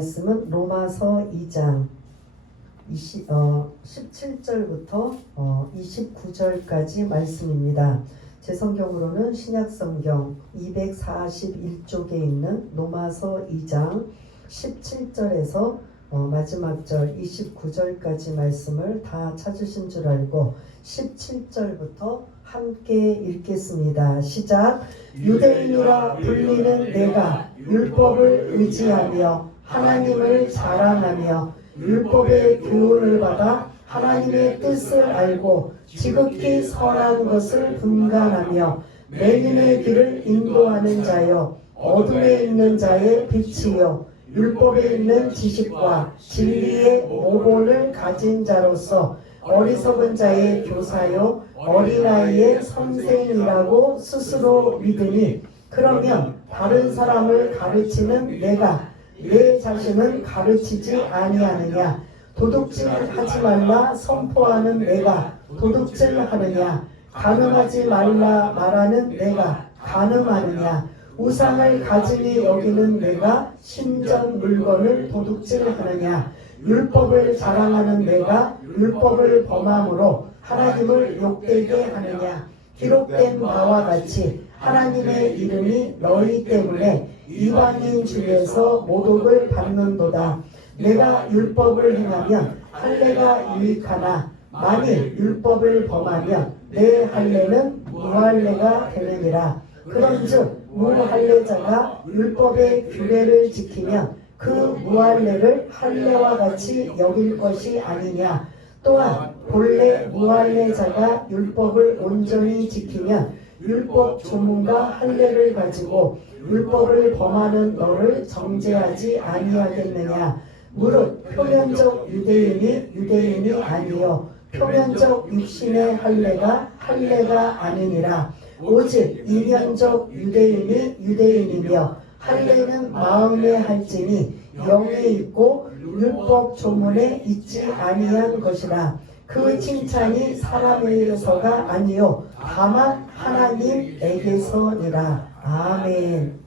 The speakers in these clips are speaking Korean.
말씀은 로마서 2장 17절부터 29절까지 말씀입니다. 제 성경으로는 신약성경 241쪽에 있는 로마서 2장 17절에서 마지막 절 29절까지 말씀을 다 찾으신 줄 알고 17절부터 함께 읽겠습니다. 시작. 유대인이라 불리는 내가 율법을 의지하며 하나님을 자랑하며 율법의 교훈을 받아 하나님의 뜻을 알고 지극히 선한 것을 분간하며 맹인의 길을 인도하는 자여, 어둠에 있는 자의 빛이요 율법에 있는 지식과 진리의 모본을 가진 자로서 어리석은 자의 교사요 어린아이의 선생이라고 스스로 믿으니, 그러면 다른 사람을 가르치는 내가 내 자신은 가르치지 아니하느냐? 도둑질하지 말라 선포하는 내가 도둑질하느냐? 간음하지 말라 말하는 내가 간음하느냐? 우상을 가증히 여기는 내가 신전 물건을 도둑질하느냐? 율법을 자랑하는 내가 율법을 범함으로 하나님을 욕되게 하느냐? 기록된 바와 같이 하나님의 이름이 너희 때문에 이방인 중에서 모독을 받는도다. 내가 율법을 행하면 할례가 유익하나 만일 율법을 범하면 내 할례는 무할례가 되느니라. 그런즉 무할례자가 율법의 규례를 지키면 그 무할례를 할례와 같이 여길 것이 아니냐. 또한 본래 무할례자가 율법을 온전히 지키면 율법 조문과 할례를 가지고 율법을 범하는 너를 정죄하지 아니하겠느냐. 무릇 표면적 유대인이 유대인이 아니요 표면적 육신의 할례가 할례가 아니니라. 오직 이면적 유대인이 유대인이며 할례는 마음에 할지니 영에 있고 율법 조문에 있지 아니한 것이라. 그 칭찬이 사람에게서가 아니요 다만 하나님에게서니라. 아멘.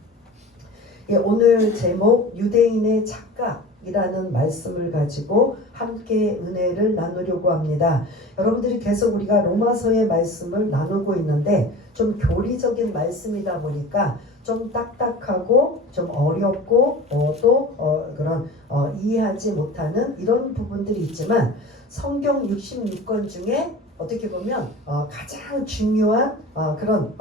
오늘 제목 유대인의 착각이라는 말씀을 가지고 함께 은혜를 나누려고 합니다. 여러분들이 계속 우리가 로마서의 말씀을 나누고 있는데 좀 교리적인 말씀이다 보니까 좀 딱딱하고 좀 어렵고 그런 이해하지 못하는 이런 부분들이 있지만, 성경 66권 중에 어떻게 보면 가장 중요한 그런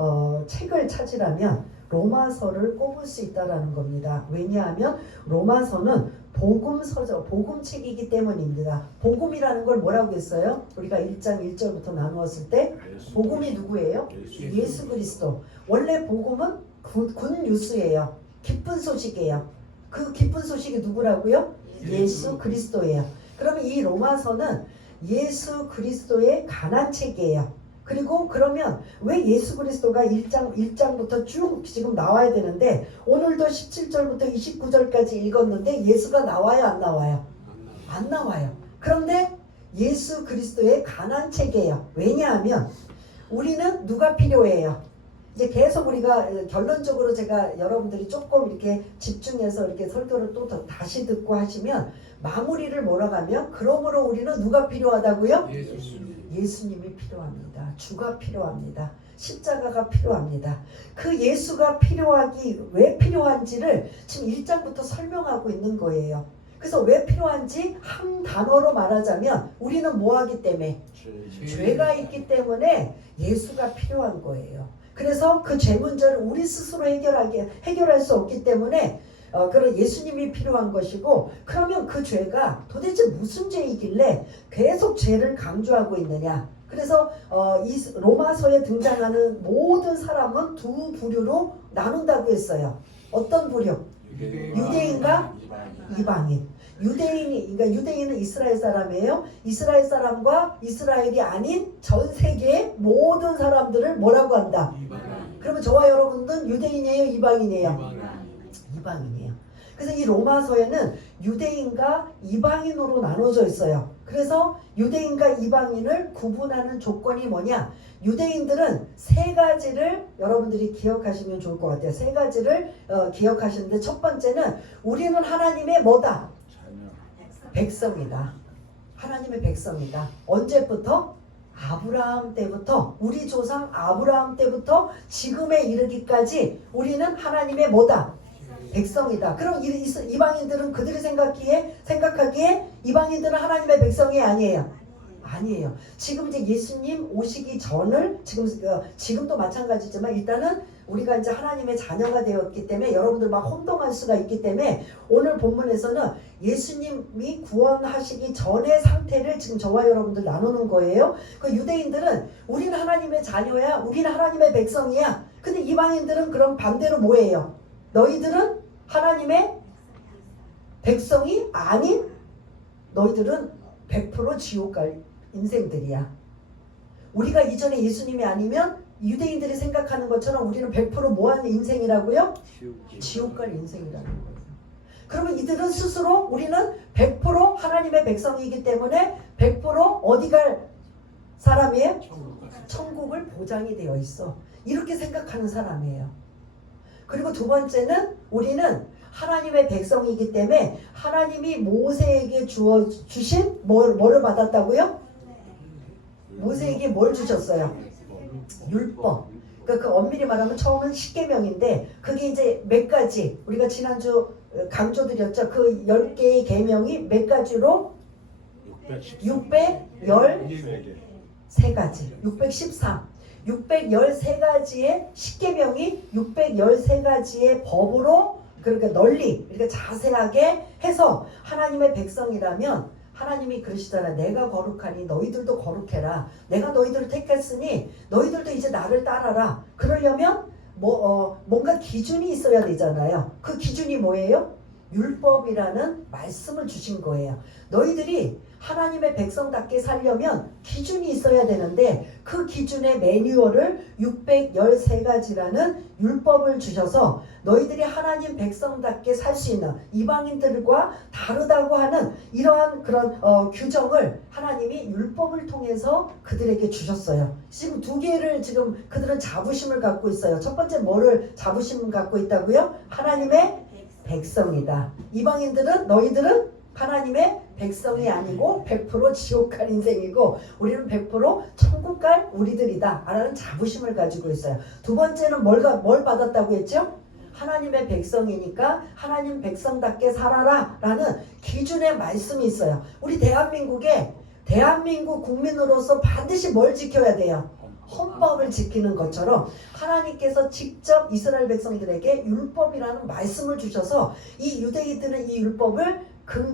책을 찾으라면 로마서를 꼽을 수 있다라는 겁니다. 왜냐하면 로마서는 복음서죠. 복음책이기 때문입니다. 복음이라는 걸 뭐라고 했어요? 우리가 1장 1절부터 나누었을 때 복음이 누구예요? 예수 그리스도. 원래 복음은 굿 뉴스예요. 기쁜 소식이에요. 그 기쁜 소식이 누구라고요? 예수 그리스도예요. 그러면 이 로마서는 예수 그리스도의 가난책이에요. 그리고 그러면 왜 예수 그리스도가 1장부터 쭉 지금 나와야 되는데, 오늘도 17절부터 29절까지 읽었는데 예수가 나와요 안 나와요? 안 나와요. 그런데 예수 그리스도의 가난책이에요. 왜냐하면 우리는 누가 필요해요? 이제 계속 우리가 결론적으로 제가 여러분들이 조금 이렇게 집중해서 이렇게 설교를 또 다시 듣고 하시면 마무리를 뭐라고 하면, 그러므로 우리는 누가 필요하다고요? 예수님이 필요합니다. 주가 필요합니다. 십자가가 필요합니다. 그 예수가 필요하기 왜 필요한지를 지금 1장부터 설명하고 있는 거예요. 그래서 왜 필요한지 한 단어로 말하자면 우리는 뭐하기 때문에? 죄가 있기 때문에 예수가 필요한 거예요. 그래서 그 죄 문제를 우리 스스로 해결할 수 없기 때문에 그런 예수님이 필요한 것이고, 그러면 그 죄가 도대체 무슨 죄이길래 계속 죄를 강조하고 있느냐. 그래서 이 로마서에 등장하는 모든 사람은 두 부류로 나눈다고 했어요. 어떤 부류? 유대인과 이방인. 그러니까 유대인은 이스라엘 사람이에요. 이스라엘 사람과 이스라엘이 아닌 전 세계의 모든 사람들을 뭐라고 한다? 그러면 저와 여러분들은 유대인이에요, 이방인이에요? 이방인이에요. 그래서 이 로마서에는 유대인과 이방인으로 나눠져 있어요. 그래서 유대인과 이방인을 구분하는 조건이 뭐냐? 유대인들은 세 가지를 여러분들이 기억하시면 좋을 것 같아요. 세 가지를 기억하시는데, 첫 번째는 우리는 하나님의 뭐다? 백성이다. 하나님의 백성이다. 언제부터? 아브라함 때부터, 우리 조상 아브라함 때부터 지금에 이르기까지 우리는 하나님의 뭐다? 백성이다. 그럼 이방인들은 그들이 생각하기에 이방인들은 하나님의 백성이 아니에요. 아니에요. 지금 이제 예수님 오시기 전을 지금도 마찬가지지만 일단은 우리가 이제 하나님의 자녀가 되었기 때문에 여러분들 막 혼동할 수가 있기 때문에 오늘 본문에서는 예수님이 구원하시기 전의 상태를 지금 저와 여러분들 나누는 거예요. 그 유대인들은 우리는 하나님의 자녀야, 우리는 하나님의 백성이야. 근데 이방인들은 그럼 반대로 뭐예요? 너희들은 하나님의 백성이 아닌, 너희들은 100% 지옥 갈 인생들이야. 우리가 이전에 예수님이 아니면 유대인들이 생각하는 것처럼 우리는 100% 뭐하는 인생이라고요? 지옥 갈 인생이라는 거예요. 그러면 이들은 스스로 우리는 100% 하나님의 백성이기 때문에 100% 어디 갈 사람이에요? 천국을 보장이 되어 있어. 이렇게 생각하는 사람이에요. 그리고 두 번째는 우리는 하나님의 백성이기 때문에 하나님이 모세에게 주신 뭐를 받았다고요? 모세에게 뭘 주셨어요? 율법. 그러니까 그 엄밀히 말하면 처음은 십계명인데 그게 이제 몇 가지, 우리가 지난주 강조드렸죠. 그 10개의 계명이 몇 가지로? 613가지. 613가지의 십계명이 613가지의 법으로, 그러니까 널리 이렇게 자세하게 해서 하나님의 백성이라면 하나님이 그러시잖아요. 내가 거룩하니 너희들도 거룩해라. 내가 너희들을 택했으니 너희들도 이제 나를 따라라. 그러려면 뭔가 기준이 있어야 되잖아요. 그 기준이 뭐예요? 율법이라는 말씀을 주신 거예요. 너희들이 하나님의 백성답게 살려면 기준이 있어야 되는데 그 기준의 매뉴얼을 613가지라는 율법을 주셔서 너희들이 하나님 백성답게 살 수 있는, 이방인들과 다르다고 하는 이러한 그런 규정을 하나님이 율법을 통해서 그들에게 주셨어요. 지금 두 개를 지금 그들은 자부심을 갖고 있어요. 첫 번째 뭐를 자부심을 갖고 있다고요? 하나님의 백성이다. 이방인들은, 너희들은 하나님의 백성이 아니고 100% 지옥 갈 인생이고 우리는 100% 천국 갈 우리들이다 라는 자부심을 가지고 있어요. 두 번째는 뭘 받았다고 했죠? 하나님의 백성이니까 하나님 백성답게 살아라 라는 기준의 말씀이 있어요. 우리 대한민국 국민으로서 반드시 뭘 지켜야 돼요? 헌법을 지키는 것처럼 하나님께서 직접 이스라엘 백성들에게 율법이라는 말씀을 주셔서 이 유대인들은 이 율법을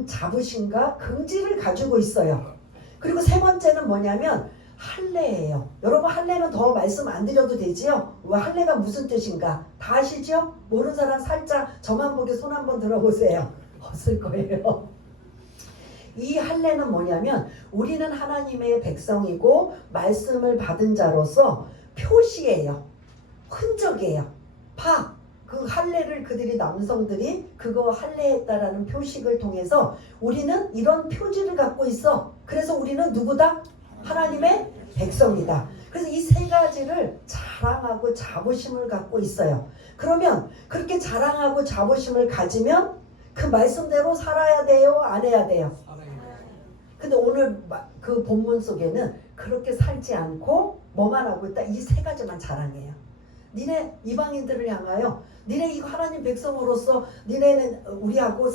자부심과 긍지를 가지고 있어요. 그리고 세 번째는 뭐냐면 할례예요. 여러분 할례는 더 말씀 안 드려도 되지요? 할례가 무슨 뜻인가 다 아시죠? 모르는 사람 살짝 저만 보게 손 한번 들어보세요. 없을 거예요. 이 할례는 뭐냐면 우리는 하나님의 백성이고 말씀을 받은 자로서 표시예요. 흔적이에요. 그 할례를 그들이 남성들이 그거 할례했다라는 표식을 통해서 우리는 이런 표지를 갖고 있어. 그래서 우리는 누구다? 하나님의 백성이다. 그래서 이 세 가지를 자랑하고 자부심을 갖고 있어요. 그러면 그렇게 자랑하고 자부심을 가지면 그 말씀대로 살아야 돼요? 안 해야 돼요? 근데 오늘 그 본문 속에는 그렇게 살지 않고 뭐만 하고 있다? 이 세 가지만 자랑해요. 니네 이방인들을 향하여 니네 이거 하나님 백성으로서 니네는 우리하고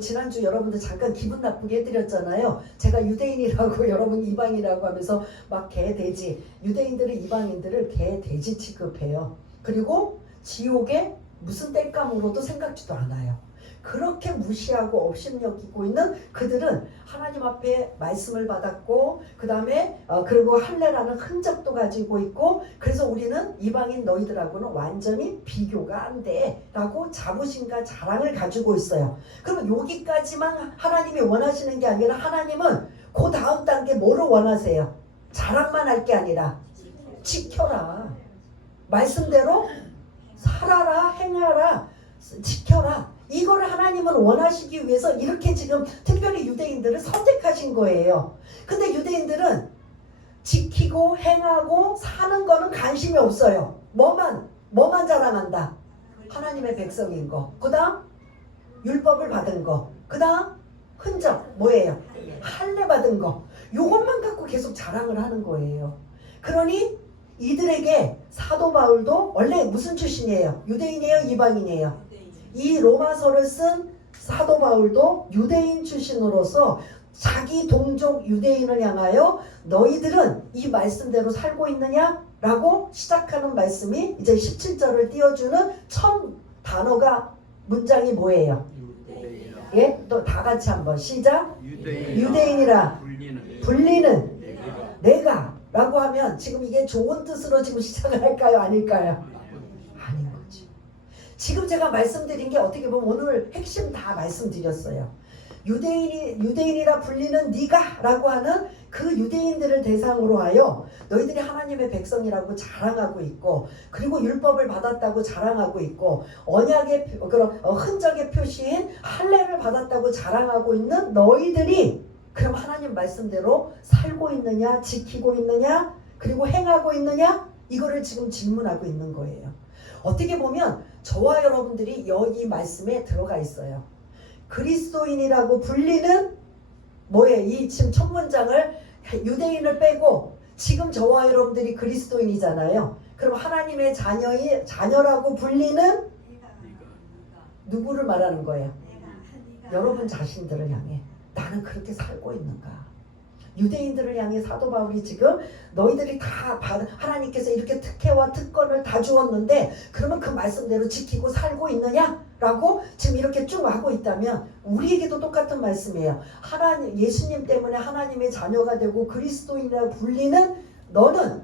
지난주 여러분들 잠깐 기분 나쁘게 해드렸잖아요. 제가 유대인이라고 여러분 이방이라고 하면서 막 개 돼지, 유대인들은 이방인들을 개 돼지 취급해요. 그리고 지옥에 무슨 땔감으로도 생각지도 않아요. 그렇게 무시하고 업신여기고 있는 그들은 하나님 앞에 말씀을 받았고 그 다음에 그리고 할례라는 흔적도 가지고 있고 그래서 우리는 이방인 너희들하고는 완전히 비교가 안 돼 라고 자부심과 자랑을 가지고 있어요. 그러면 여기까지만 하나님이 원하시는 게 아니라 하나님은 그 다음 단계 뭐를 원하세요? 자랑만 할 게 아니라 지켜라. 말씀대로 살아라, 행하라, 지켜라. 이거를 하나님은 원하시기 위해서 이렇게 지금 특별히 유대인들을 선택하신 거예요. 근데 유대인들은 지키고 행하고 사는 거는 관심이 없어요. 뭐만 자랑한다. 하나님의 백성인 거. 그 다음 율법을 받은 거. 그 다음 흔적 뭐예요? 할례 받은 거. 요것만 갖고 계속 자랑을 하는 거예요. 그러니 이들에게 사도 바울도 원래 무슨 출신이에요? 유대인이에요? 이방인이에요? 이 로마서를 쓴 사도 바울도 유대인 출신으로서 자기 동족 유대인을 향하여 너희들은 이 말씀대로 살고 있느냐? 라고 시작하는 말씀이 이제 17절을 띄워주는 첫 단어가 문장이 뭐예요? 예? 또 다 같이 한번 시작. 유대인이라 불리는 내가 라고 하면 지금 이게 좋은 뜻으로 지금 시작을 할까요? 아닐까요? 아닌 거지. 지금 제가 말씀드린 게 어떻게 보면 오늘 핵심 다 말씀드렸어요. 유대인이라 불리는 네가 라고 하는 그 유대인들을 대상으로 하여 너희들이 하나님의 백성이라고 자랑하고 있고, 그리고 율법을 받았다고 자랑하고 있고, 언약의 그런 흔적의 표시인 할례를 받았다고 자랑하고 있는 너희들이 그럼 하나님 말씀대로 살고 있느냐, 지키고 있느냐, 그리고 행하고 있느냐, 이거를 지금 질문하고 있는 거예요. 어떻게 보면 저와 여러분들이 여기 말씀에 들어가 있어요. 그리스도인이라고 불리는 뭐예요? 이 지금 첫 문장을 유대인을 빼고 지금 저와 여러분들이 그리스도인이잖아요. 그럼 하나님의 자녀라고 불리는 누구를 말하는 거예요? 여러분 자신들을 향해 나는 그렇게 살고 있는가? 유대인들을 향해 사도 바울이 지금 너희들이 다 하나님께서 이렇게 특혜와 특권을 다 주었는데 그러면 그 말씀대로 지키고 살고 있느냐? 라고 지금 이렇게 쭉 하고 있다면 우리에게도 똑같은 말씀이에요. 예수님 때문에 하나님의 자녀가 되고 그리스도인이라고 불리는 너는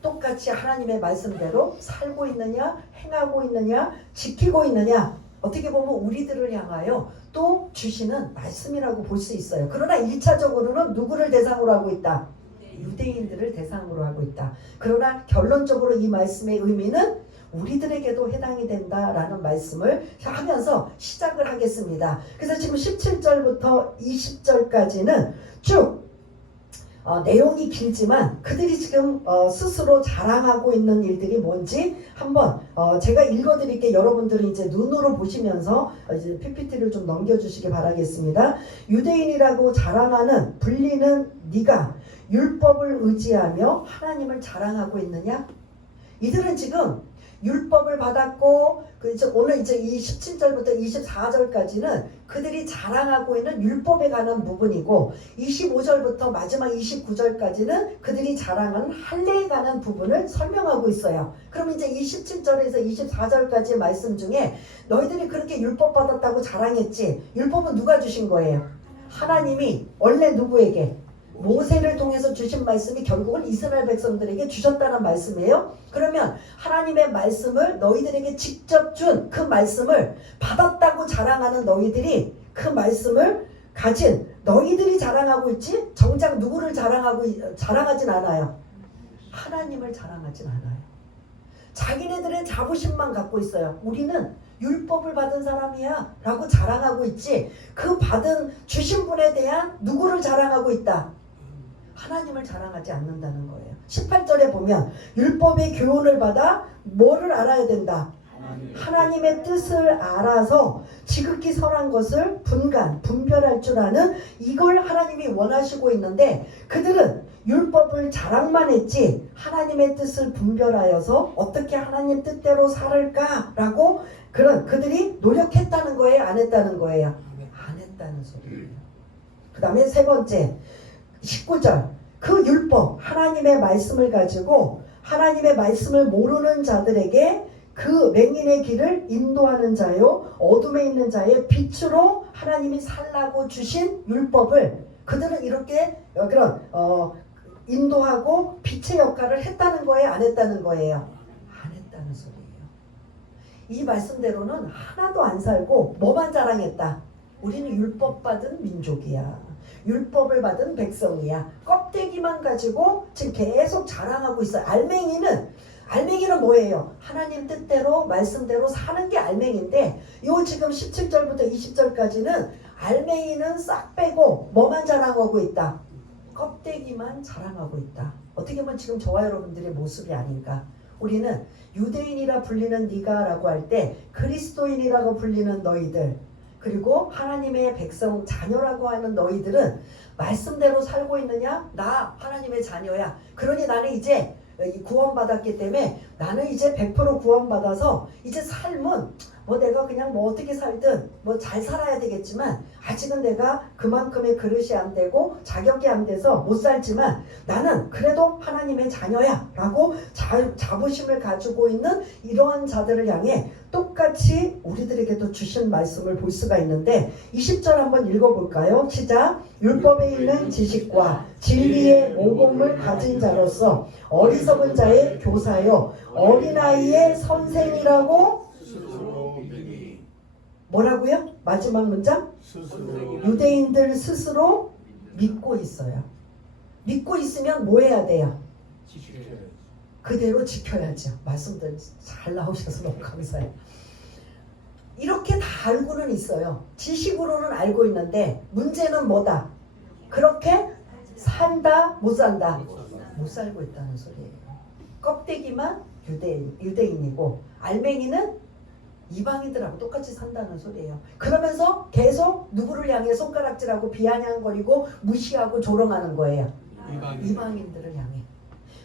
똑같이 하나님의 말씀대로 살고 있느냐? 행하고 있느냐? 지키고 있느냐? 어떻게 보면 우리들을 향하여 또 주시는 말씀이라고 볼 수 있어요. 그러나 1차적으로는 누구를 대상으로 하고 있다? 유대인들을 대상으로 하고 있다. 그러나 결론적으로 이 말씀의 의미는 우리들에게도 해당이 된다라는 말씀을 하면서 시작을 하겠습니다. 그래서 지금 17절부터 20절까지는 쭉 내용이 길지만 그들이 지금 스스로 자랑하고 있는 일들이 뭔지 한번 제가 읽어드릴게. 여러분들은 이제 눈으로 보시면서 이제 PPT를 좀 넘겨주시기 바라겠습니다. 유대인이라고 자랑하는 불리는 네가 율법을 의지하며 하나님을 자랑하고 있느냐? 이들은 지금 율법을 받았고 오늘 이제 이 17절부터 24절까지는 그들이 자랑하고 있는 율법에 관한 부분이고 25절부터 마지막 29절까지는 그들이 자랑하는 할례에 관한 부분을 설명하고 있어요. 그럼 이제 이 17절에서 24절까지의 말씀 중에 너희들이 그렇게 율법 받았다고 자랑했지. 율법은 누가 주신 거예요? 하나님이 원래 누구에게? 모세를 통해서 주신 말씀이 결국은 이스라엘 백성들에게 주셨다는 말씀이에요. 그러면 하나님의 말씀을 너희들에게 직접 준 그 말씀을 받았다고 자랑하는 너희들이 그 말씀을 가진 너희들이 자랑하고 있지 정작 누구를 자랑하진 않아요. 하나님을 자랑하진 않아요. 자기네들의 자부심만 갖고 있어요. 우리는 율법을 받은 사람이야 라고 자랑하고 있지 그 받은 주신 분에 대한 누구를 자랑하고 있다? 하나님을 자랑하지 않는다는 거예요. 18절에 보면 율법의 교훈을 받아 뭐를 알아야 된다? 하나님의 뜻을 알아서 지극히 선한 것을 분별할 줄 아는 이걸 하나님이 원하시고 있는데 그들은 율법을 자랑만 했지 하나님의 뜻을 분별하여서 어떻게 하나님 뜻대로 살을까라고 그들이 노력했다는 거예요? 안 했다는 거예요? 안 했다는 소리예요. 그 다음에 세 번째 19절 그 율법 하나님의 말씀을 가지고 하나님의 말씀을 모르는 자들에게 그 맹인의 길을 인도하는 자요 어둠에 있는 자의 빛으로 하나님이 살라고 주신 율법을 그들은 이렇게 그런 인도하고 빛의 역할을 했다는 거예요? 안 했다는 거예요? 안 했다는 소리예요. 이 말씀대로는 하나도 안 살고 뭐만 자랑했다? 우리는 율법 받은 민족이야. 율법을 받은 백성이야. 껍데기만 가지고 지금 계속 자랑하고 있어요. 알맹이는 알맹이는 뭐예요? 하나님 뜻대로 말씀대로 사는 게 알맹이인데 요 지금 17절부터 20절까지는 알맹이는 싹 빼고 뭐만 자랑하고 있다? 껍데기만 자랑하고 있다. 어떻게 보면 지금 저와 여러분들의 모습이 아닌가. 우리는 유대인이라 불리는 네가 라고 할 때 그리스도인이라고 불리는 너희들 그리고 하나님의 백성 자녀라고 하는 너희들은 말씀대로 살고 있느냐? 나 하나님의 자녀야. 그러니 나는 이제 구원받았기 때문에 나는 이제 100% 구원받아서 이제 삶은 뭐 내가 그냥 뭐 어떻게 살든 뭐 잘 살아야 되겠지만 아직은 내가 그만큼의 그릇이 안 되고 자격이 안 돼서 못 살지만 나는 그래도 하나님의 자녀야 라고 자부심을 가지고 있는 이러한 자들을 향해 똑같이 우리들에게도 주신 말씀을 볼 수가 있는데 20절 한번 읽어볼까요? 시작. 율법에 있는 지식과 진리의 모범을 가진 자로서 어리석은 자의 교사요 어린아이의 선생이라고 뭐라고요? 마지막 문장? 유대인들 스스로 믿고 있어요. 믿고 있으면 뭐 해야 돼요? 그대로 지켜야죠. 말씀들 잘 나오셔서 너무 감사해요. 이렇게 다 알고는 있어요. 지식으로는 알고 있는데 문제는 뭐다? 그렇게 산다? 못 산다? 못 살고 있다는 소리예요. 껍데기만 유대인이고 알맹이는 이방인들하고 똑같이 산다는 소리예요. 그러면서 계속 누구를 향해 손가락질하고 비아냥거리고 무시하고 조롱하는 거예요. 이방인들을 향해.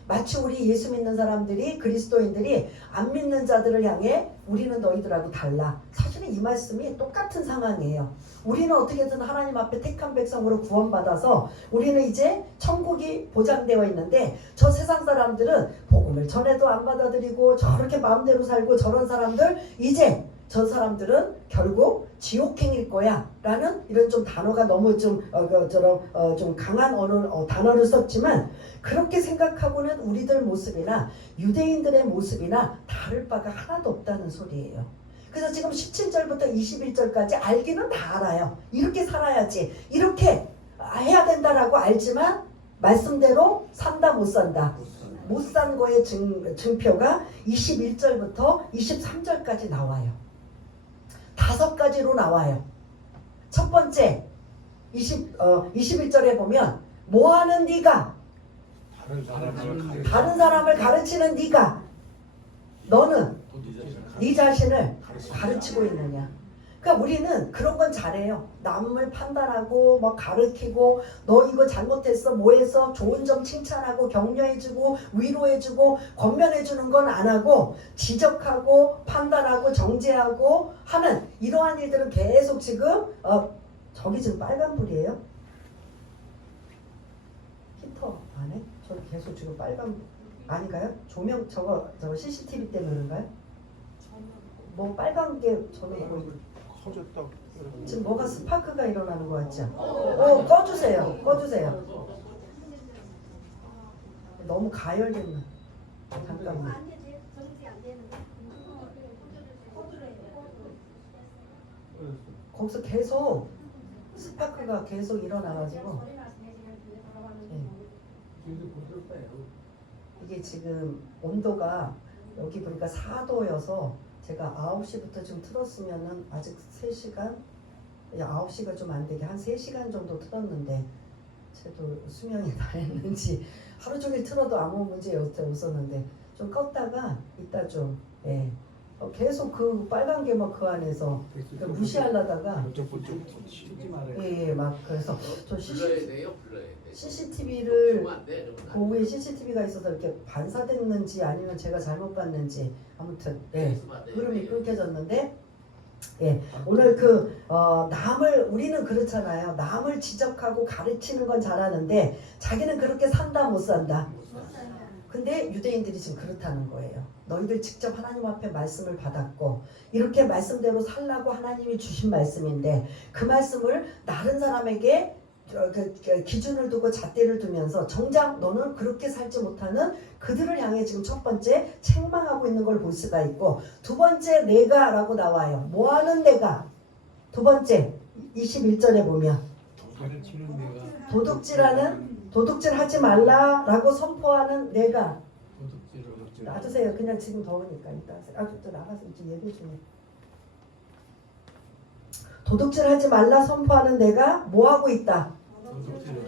마치 우리 예수 믿는 사람들이 그리스도인들이 안 믿는 자들을 향해 우리는 너희들하고 달라. 사실은 이 말씀이 똑같은 상황이에요. 우리는 어떻게든 하나님 앞에 택한 백성으로 구원받아서 우리는 이제 천국이 보장되어 있는데 저 세상 사람들은 복음을 전해도 안 받아들이고 저렇게 마음대로 살고 저런 사람들 이제 저 사람들은 결국 지옥행일 거야 라는 이런 좀 단어가 너무 좀 강한 단어를 썼지만 그렇게 생각하고는 우리들 모습이나 유대인들의 모습이나 다를 바가 하나도 없다는 소리예요. 그래서 지금 17절부터 21절까지 알기는 다 알아요. 이렇게 살아야지 이렇게 해야 된다라고 알지만 말씀대로 산다 못 산다 못 산 거의 증표가 21절부터 23절까지 나와요. 5가지로 나와요. 첫 번째 21절에 보면 뭐하는 네가 다른 사람을 가르치는 네가 너는 네 자신을 가르치고 있느냐. 그러니까 우리는 그런 건 잘해요. 남을 판단하고 뭐 가르치고 너 이거 잘못했어 뭐해서 좋은 점 칭찬하고 격려해주고 위로해주고 권면해주는 건 안 하고 지적하고 판단하고 정죄하고 하는 이러한 일들은 계속 지금 저기 지금 빨간불이에요? 히터 안에? 저 계속 지금 빨간 아닌가요? 조명 저거 CCTV 때문에 그런가요? 뭐 빨간 게 저는 뭐 커졌다고. 지금 뭐가 스파크가 일어나는 것 같죠? 꺼주세요. 꺼주세요. 너무 가열됐나? 잠깐만. 거기서 계속 스파크가 계속 일어나가지고 이게 지금 온도가 여기 보니까 4도여서 제가 9시부터 좀 틀었으면은 아직 3시간? 9시가 좀 안 되게 한 3시간 정도 틀었는데 쟤도 수명이 다했는지 하루 종일 틀어도 아무 문제 없었는데 좀 껐다가 이따 좀 계속 그 빨간 게 막 그 안에서 무시하려다가 막 그래서 저 CCTV를 그 위에 CCTV가 있어서 이렇게 반사됐는지 아니면 제가 잘못 봤는지 아무튼 흐름이 끊겨졌는데 오늘 남을 우리는 그렇잖아요. 남을 지적하고 가르치는 건 잘하는데 자기는 그렇게 산다 못 산다. 근데 유대인들이 지금 그렇다는 거예요. 너희들 직접 하나님 앞에 말씀을 받았고 이렇게 말씀대로 살라고 하나님이 주신 말씀인데 그 말씀을 다른 사람에게 기준을 두고 잣대를 두면서 정작 너는 그렇게 살지 못하는 그들을 향해 지금 첫 번째 책망하고 있는 걸 볼 수가 있고 두 번째 내가 라고 나와요. 뭐하는 내가? 두 번째 21절에 보면 도둑질하지 말라 라고 선포하는 내가 놔두세요. 그냥 지금 더우니까 이따 또 나가서 이제 얘기 좀. 도둑질하지 말라 선포하는 내가 뭐 하고 있다?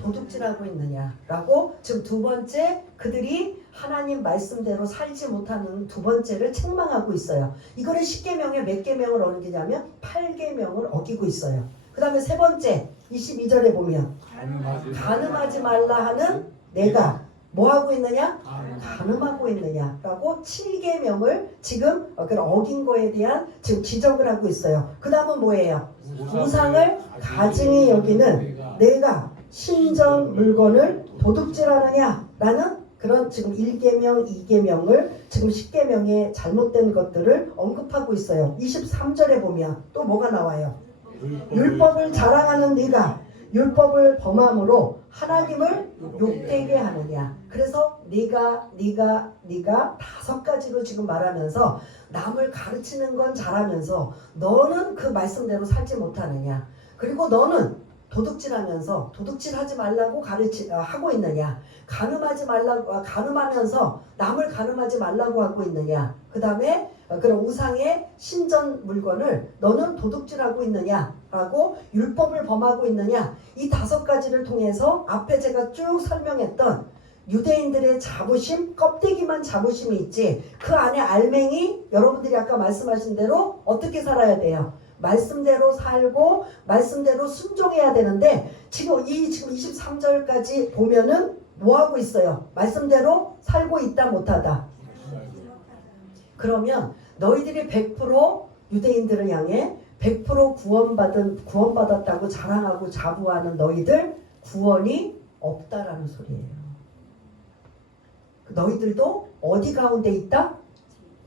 도둑질하고 있느냐라고 지금 두 번째 그들이 하나님 말씀대로 살지 못하는 두 번째를 책망하고 있어요. 이거를 10계명에 몇 계명을 어기냐면 8계명을 어기고 있어요. 그 다음에 세 번째 22절에 보면 간음하지 말라 하는 내가 뭐 하고 있느냐? 간음하고 있느냐라고 7계명을 지금 어긴 거에 대한 지금 지적을 하고 있어요. 그 다음은 뭐예요? 우상을 가증히 여기는 내가 신전 물건을 도둑질하느냐라는 그런 지금 1계명, 2계명을 지금 10계명의 잘못된 것들을 언급하고 있어요. 23절에 보면 또 뭐가 나와요? 율법을 자랑하는 네가 율법을 범함으로 하나님을 욕되게 하느냐. 그래서 네가 5가지로 지금 말하면서 남을 가르치는 건 잘하면서 너는 그 말씀대로 살지 못하느냐. 그리고 너는 도둑질하면서 도둑질하지 말라고 하고 있느냐. 간음하면서 남을 간음하지 말라고 하고 있느냐. 그 다음에 그런 우상의 신전 물건을 너는 도둑질하고 있느냐라고 율법을 범하고 있느냐. 이 5가지를 통해서 앞에 제가 쭉 설명했던 유대인들의 자부심, 껍데기만 자부심이 있지 그 안에 알맹이 여러분들이 아까 말씀하신 대로 어떻게 살아야 돼요? 말씀대로 살고 말씀대로 순종해야 되는데 지금 23절까지 보면은 뭐 하고 있어요? 말씀대로 살고 있다 못하다. 그러면 너희들이 100% 유대인들을 향해 100% 구원받았다고 자랑하고 자부하는 너희들 구원이 없다라는 소리예요. 너희들도 어디 가운데 있다?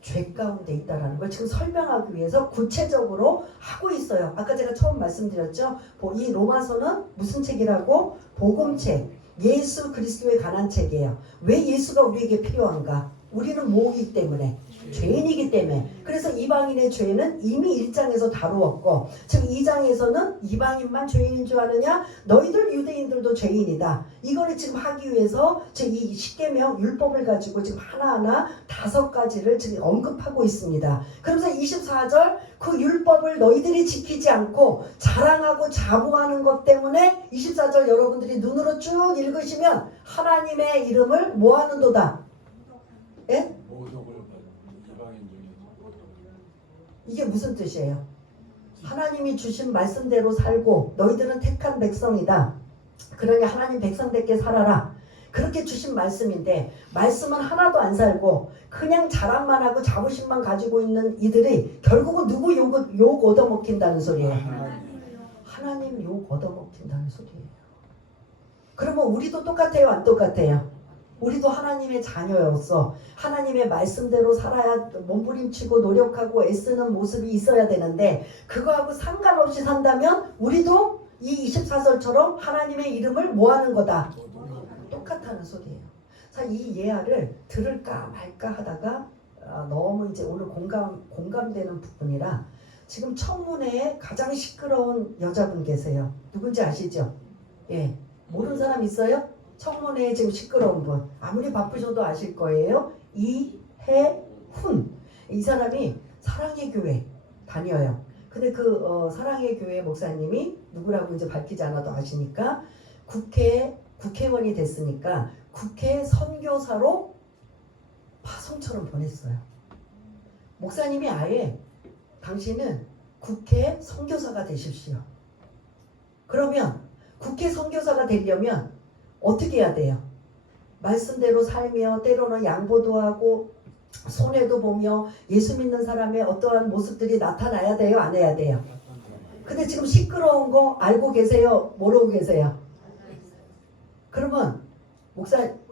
죄 가운데 있다라는 걸 지금 설명하기 위해서 구체적으로 하고 있어요. 아까 제가 처음 말씀드렸죠. 이 로마서는 무슨 책이라고? 복음책. 예수 그리스도에 관한 책이에요. 왜 예수가 우리에게 필요한가? 우리는 뭐이기 때문에? 죄인이기 때문에. 그래서 이방인의 죄는 이미 1장에서 다루었고 지금 2장에서는 이방인만 죄인인 줄 아느냐? 너희들 유대인들도 죄인이다. 이거를 지금 하기 위해서 지금 이 10계명 율법을 가지고 지금 하나하나 5가지를 지금 언급하고 있습니다. 그러면서 24절 그 율법을 너희들이 지키지 않고 자랑하고 자부하는 것 때문에 24절 여러분들이 눈으로 쭉 읽으시면 하나님의 이름을 뭐하는도다? 예? 이게 무슨 뜻이에요? 하나님이 주신 말씀대로 살고 너희들은 택한 백성이다. 그러니 하나님 백성답게 살아라. 그렇게 주신 말씀인데 말씀은 하나도 안 살고 그냥 자랑만 하고 자부심만 가지고 있는 이들이 결국은 누구 욕 얻어먹힌다는 소리예요. 하나님 욕 얻어먹힌다는 소리예요. 그러면 우리도 똑같아요? 안 똑같아요? 우리도 하나님의 자녀였어. 하나님의 말씀대로 살아야 몸부림치고 노력하고 애쓰는 모습이 있어야 되는데 그거하고 상관없이 산다면 우리도 이 24절처럼 하나님의 이름을 뭐하는 거다? 똑같다는 소리예요. 자, 이 예화를 들을까 말까 하다가 너무 이제 오늘 공감되는 부분이라 지금 청문회에 가장 시끄러운 여자분 계세요. 누군지 아시죠? 예, 모르는 사람 있어요? 청문회에 지금 시끄러운 분 아무리 바쁘셔도 아실 거예요. 이해훈. 이 사람이 사랑의 교회 다녀요. 근데 그 사랑의 교회 목사님이 누구라고 이제 밝히지 않아도 아시니까 국회의원이 됐으니까 국회 선교사로 파송처럼 보냈어요. 목사님이 아예 당신은 국회 선교사가 되십시오. 그러면 국회 선교사가 되려면 어떻게 해야 돼요? 말씀대로 살며 때로는 양보도 하고 손해도 보며 예수 믿는 사람의 어떠한 모습들이 나타나야 돼요? 안 해야 돼요? 근데 지금 시끄러운 거 알고 계세요? 모르고 계세요? 그러면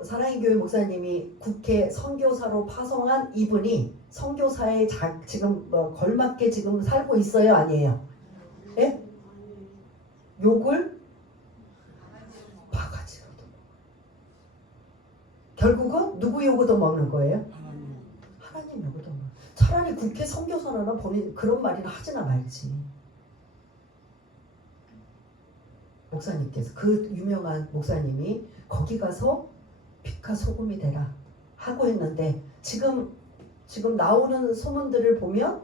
사랑의 교회 목사님이 국회 선교사로 파송한 이분이 선교사에 지금 걸맞게 지금 살고 있어요? 아니에요? 예? 욕을 결국은 누구 욕을 먹는 거예요? 하나님 욕을 먹는. 차라리 국회 선교사나 본인 그런 말이나 하지나 말지. 목사님께서 그 유명한 목사님이 거기 가서 빛과 소금이 되라 하고 했는데 지금 나오는 소문들을 보면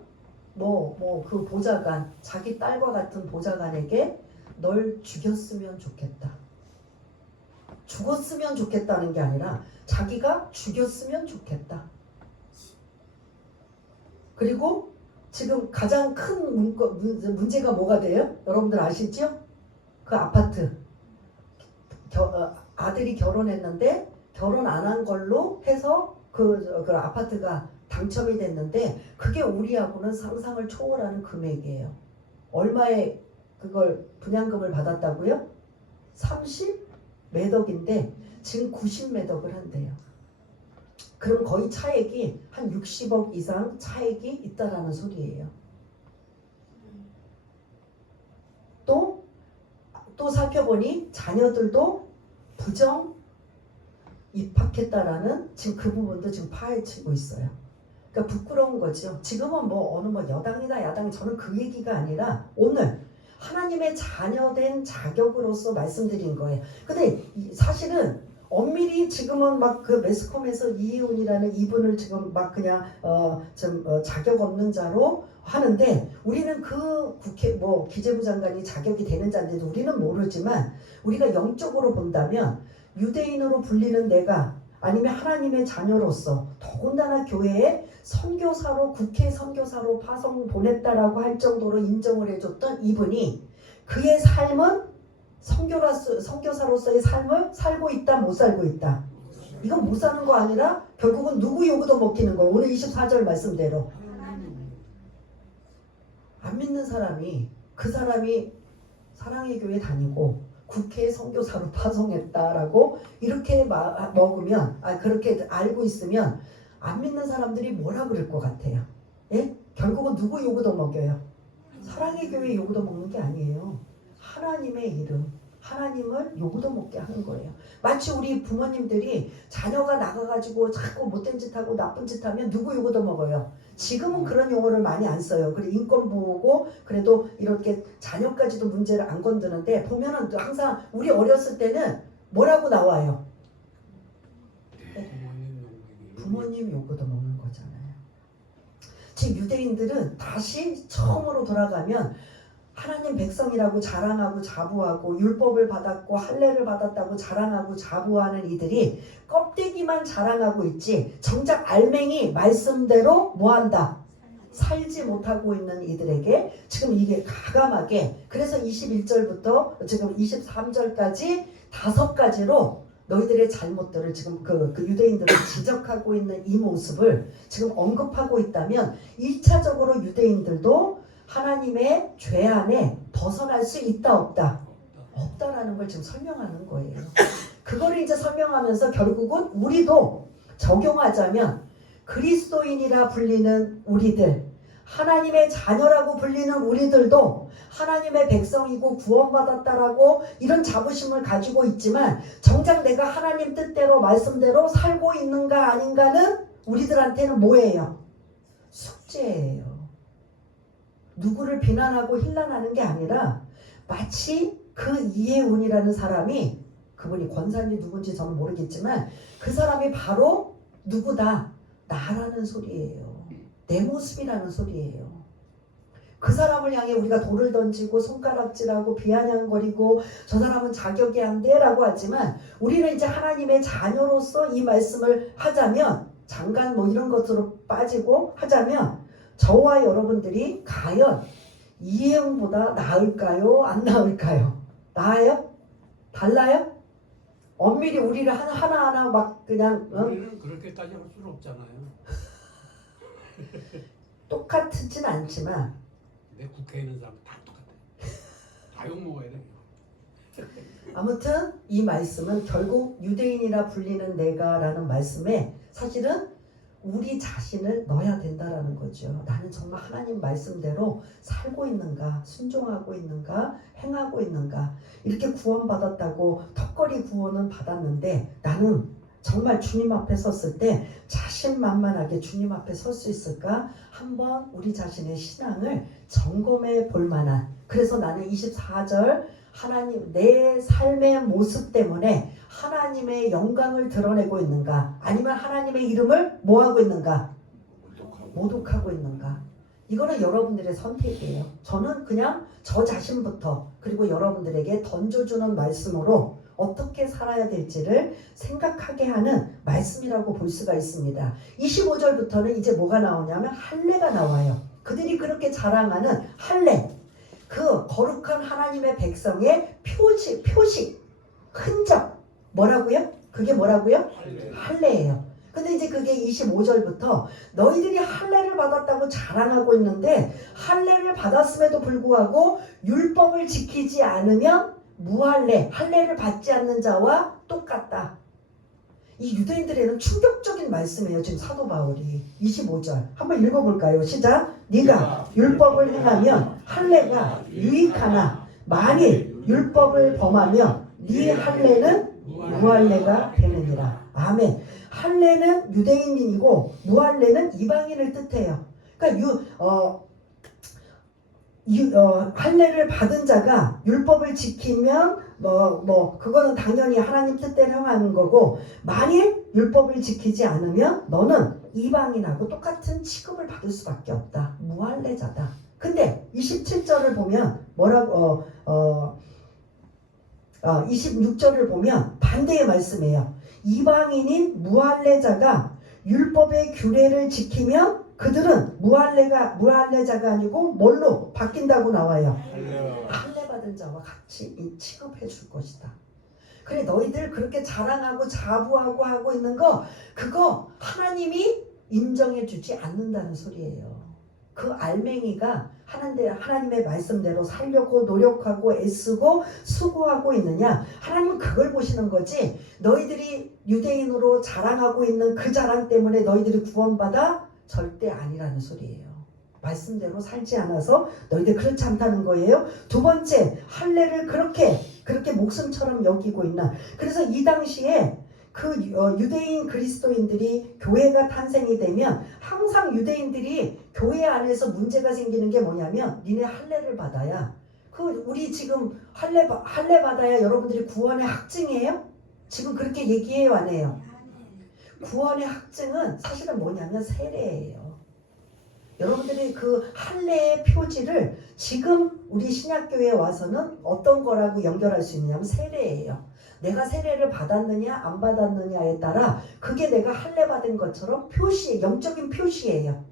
그 보좌관, 자기 딸과 같은 보좌관에게 널 죽였으면 좋겠다. 죽었으면 좋겠다는 게 아니라 자기가 죽였으면 좋겠다. 그리고 지금 가장 큰 문제가 뭐가 돼요? 여러분들 아시죠? 그 아파트. 아들이 결혼했는데 결혼 안 한 걸로 해서 그 아파트가 당첨이 됐는데 그게 우리하고는 상상을 초월하는 금액이에요. 얼마에 그걸 분양금을 받았다고요? 30몇 억인데 지금 90몇 억을 한대요. 그럼 거의 차액이 한 60억 이상 차액이 있다라는 소리예요. 또 살펴보니 자녀들도 부정 입학했다라는 지금 그 부분도 지금 파헤치고 있어요. 그러니까 부끄러운 거죠. 지금은 어느 여당이나 야당이 저는 그 얘기가 아니라 오늘 하나님의 자녀된 자격으로서 말씀드린 거예요. 근데 사실은 엄밀히 지금은 막 그 매스컴에서 이혜훈이라는 이분을 지금 막 그냥 자격 없는 자로 하는데 우리는 그 국회 기재부 장관이 자격이 되는 자인데도 우리는 모르지만 우리가 영적으로 본다면 유대인으로 불리는 내가 아니면 하나님의 자녀로서 더군다나 교회에 선교사로 국회 선교사로 파송 보냈다라고 할 정도로 인정을 해줬던 이분이 그의 삶은 선교사로서의 삶을 살고 있다 못 살고 있다. 이건 못 사는 거 아니라 결국은 누구 요구도 먹히는 거예요. 오늘 24절 말씀대로. 안 믿는 사람이 그 사람이 사랑의 교회 다니고 국회에 선교사로 파송했다라고 이렇게 먹으면 그렇게 알고 있으면 안 믿는 사람들이 뭐라 그럴 것 같아요. 예? 결국은 누구 요구도 먹여요. 사랑의 교회 요구도 먹는 게 아니에요. 하나님의 이름, 하나님을 요구도 먹게 하는 거예요. 마치 우리 부모님들이 자녀가 나가가지고 자꾸 못된 짓 하고 나쁜 짓 하면 누구 요구도 먹어요. 지금은 그런 용어를 많이 안 써요. 그래 인권 보호고 그래도 이렇게 자녀까지도 문제를 안 건드는데 보면은 항상 우리 어렸을 때는 뭐라고 나와요? 부모님 요구도 먹는 거잖아요. 지금 유대인들은 다시 처음으로 돌아가면 하나님 백성이라고 자랑하고 자부하고 율법을 받았고 할례를 받았다고 자랑하고 자부하는 이들이 껍데기만 자랑하고 있지 정작 알맹이 말씀대로 뭐한다? 살지 못하고 있는 이들에게 지금 이게 가감하게 그래서 21절부터 지금 23절까지 5가지로 너희들의 잘못들을 지금 그 유대인들을 지적하고 있는 이 모습을 지금 언급하고 있다면 1차적으로 유대인들도 하나님의 죄 안에 벗어날 수 있다 없다? 없다라는 걸 지금 설명하는 거예요. 그거를 이제 설명하면서 결국은 우리도 적용하자면 그리스도인이라 불리는 우리들 하나님의 자녀라고 불리는 우리들도 하나님의 백성이고 구원받았다라고 이런 자부심을 가지고 있지만 정작 내가 하나님 뜻대로 말씀대로 살고 있는가 아닌가는 우리들한테는 뭐예요? 숙제예요. 누구를 비난하고 힐난하는 게 아니라 마치 그 이혜훈이라는 사람이 그분이 권사인지 누군지 저는 모르겠지만 그 사람이 바로 누구다? 나라는 소리예요. 내 모습이라는 소리예요. 그 사람을 향해 우리가 돌을 던지고 손가락질하고 비아냥거리고 저 사람은 자격이 안 돼 라고 하지만 우리는 이제 하나님의 자녀로서 이 말씀을 하자면 잠깐 이런 것으로 빠지고 하자면 저와 여러분들이 과연 이혜훈보다 나을까요? 안 나을까요? 나아요? 달라요? 엄밀히 우리를 하나하나 막 그냥 우리는 그렇게 따져볼 수는 없잖아요. 똑같진 않지만 내 국회에 있는 사람 다 똑같아. 다 욕먹어야 돼. 아무튼 이 말씀은 결국 유대인이라 불리는 내가라는 말씀에 사실은 우리 자신을 넣어야 된다라는 거죠. 나는 정말 하나님 말씀대로 살고 있는가, 순종하고 있는가, 행하고 있는가. 이렇게 구원받았다고 턱걸이 구원은 받았는데 나는 정말 주님 앞에 섰을 때 자신만만하게 주님 앞에 설 수 있을까? 한번 우리 자신의 신앙을 점검해 볼 만한 그래서 나는 24절 하나님 내 삶의 모습 때문에 하나님의 영광을 드러내고 있는가? 아니면 하나님의 이름을 뭐하고 있는가? 모독하고 있는가? 이거는 여러분들의 선택이에요. 저는 그냥 저 자신부터 그리고 여러분들에게 던져주는 말씀으로 어떻게 살아야 될지를 생각하게 하는 말씀이라고 볼 수가 있습니다. 25절부터는 이제 뭐가 나오냐면 할례가 나와요. 그들이 그렇게 자랑하는 할례, 그 거룩한 하나님의 백성의 표식, 흔적, 뭐라고요? 그게 뭐라고요? 할례예요. 근데 이제 그게 25절부터 너희들이 할례를 받았다고 자랑하고 있는데 할례를 받았음에도 불구하고 율법을 지키지 않으면 무할례, 할례를 받지 않는 자와 똑같다. 이 유대인들에는 충격적인 말씀이에요. 지금 사도 바울이 25절 한번 읽어볼까요? 시작. 네가 율법을 행하면 할례가 유익하나 만일 율법을 범하면 네 할례는 무할례가 되느니라. 아멘. 할례는 유대인이고 무할례는 이방인을 뜻해요. 그러니까 할례를 받은 자가 율법을 지키면 그거는 당연히 하나님 뜻대로 행하는 거고, 만일 율법을 지키지 않으면 너는 이방인하고 똑같은 취급을 받을 수밖에 없다. 무할례자다. 근데 27절을 보면 뭐라고 26절을 보면 반대의 말씀이에요. 이방인인 무할례자가 율법의 규례를 지키면 그들은 무할례자가 아니고 뭘로 바뀐다고 나와요? 할례 받은 자와 같이 취급해 줄 것이다. 그래, 너희들 그렇게 자랑하고 자부하고 하고 있는 거, 그거 하나님이 인정해 주지 않는다는 소리예요. 그 알맹이가 하나님의 말씀대로 살려고 노력하고 애쓰고 수고하고 있느냐, 하나님은 그걸 보시는 거지. 너희들이 유대인으로 자랑하고 있는 그 자랑 때문에 너희들이 구원받아? 절대 아니라는 소리예요. 말씀대로 살지 않아서 너희들 그렇지 않다는 거예요. 두 번째, 할례를 그렇게 목숨처럼 여기고 있나. 그래서 이 당시에 그 유대인 그리스도인들이 교회가 탄생이 되면 항상 유대인들이 교회 안에서 문제가 생기는 게 뭐냐면, 니네 할례를 받아야, 우리 지금 할례 받아야 여러분들이 구원의 확증이에요? 지금 그렇게 얘기해요, 안 해요? 구원의 확증은 사실은 뭐냐면 세례예요. 여러분들이 그 할례의 표지를 지금 우리 신약교회에 와서는 어떤 거라고 연결할 수 있느냐면 세례예요. 내가 세례를 받았느냐 안 받았느냐에 따라 그게 내가 할례 받은 것처럼 영적인 표시예요.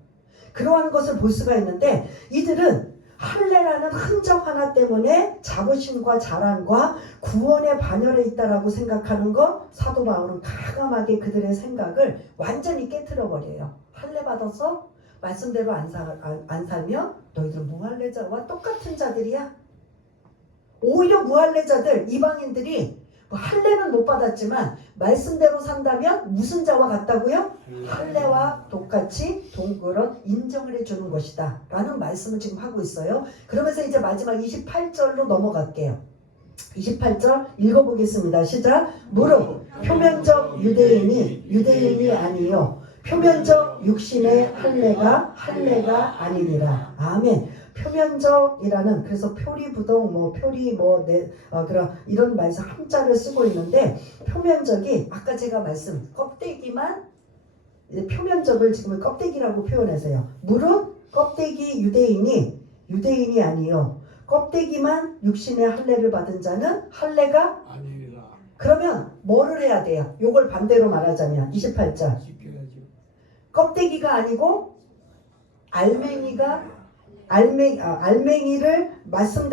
그러한 것을 볼 수가 있는데, 이들은 할례라는 흔적 하나 때문에 자부심과 자랑과 구원의 반열에 있다라고 생각하는 거, 사도 바울은 가감하게 그들의 생각을 완전히 깨트려 버려요. 할례 받아서 말씀대로 안 살면 너희들은 무할례자와 똑같은 자들이야. 오히려 무할례자들, 이방인들이 할례는 못 받았지만 말씀대로 산다면 무슨 자와 같다고요? 할례와 똑같이 동그런 인정을 해주는 것이다 라는 말씀을 지금 하고 있어요. 그러면서 이제 마지막 28절로 넘어갈게요. 28절 읽어보겠습니다. 시작. 무릇 표면적 유대인이 아니요 표면적 육신의 할례가 아니니라. 아멘. 표면적이라는, 그래서 표리부동 그런 이런 말에서 함자를 쓰고 있는데, 표면적이 아까 제가 껍데기만, 표면적을 지금 껍데기라고 표현하세요. 무릇 껍데기 유대인이 아니요 껍데기만 육신의 할례를 받은 자는 할례가 아니라. 그러면 뭐를 해야 돼요? 요걸 반대로 말하자면 28절 지켜야죠. 껍데기가 아니고 알맹이를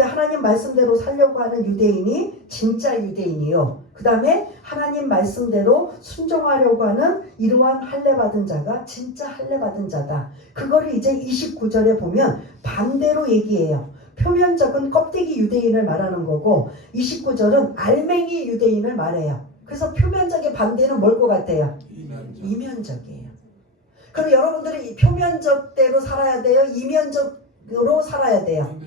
하나님 말씀대로 살려고 하는 유대인이 진짜 유대인이요. 그 다음에 하나님 말씀대로 순종하려고 하는 이러한 할례 받은 자가 진짜 할례 받은 자다. 그거를 이제 29절에 보면 반대로 얘기해요. 표면적은 껍데기 유대인을 말하는 거고 29절은 알맹이 유대인을 말해요. 그래서 표면적의 반대는 뭘 것 같아요? 이면적이에요. 그럼 여러분들은 이 표면적대로 살아야 돼요? 이면적으로 살아야 돼요?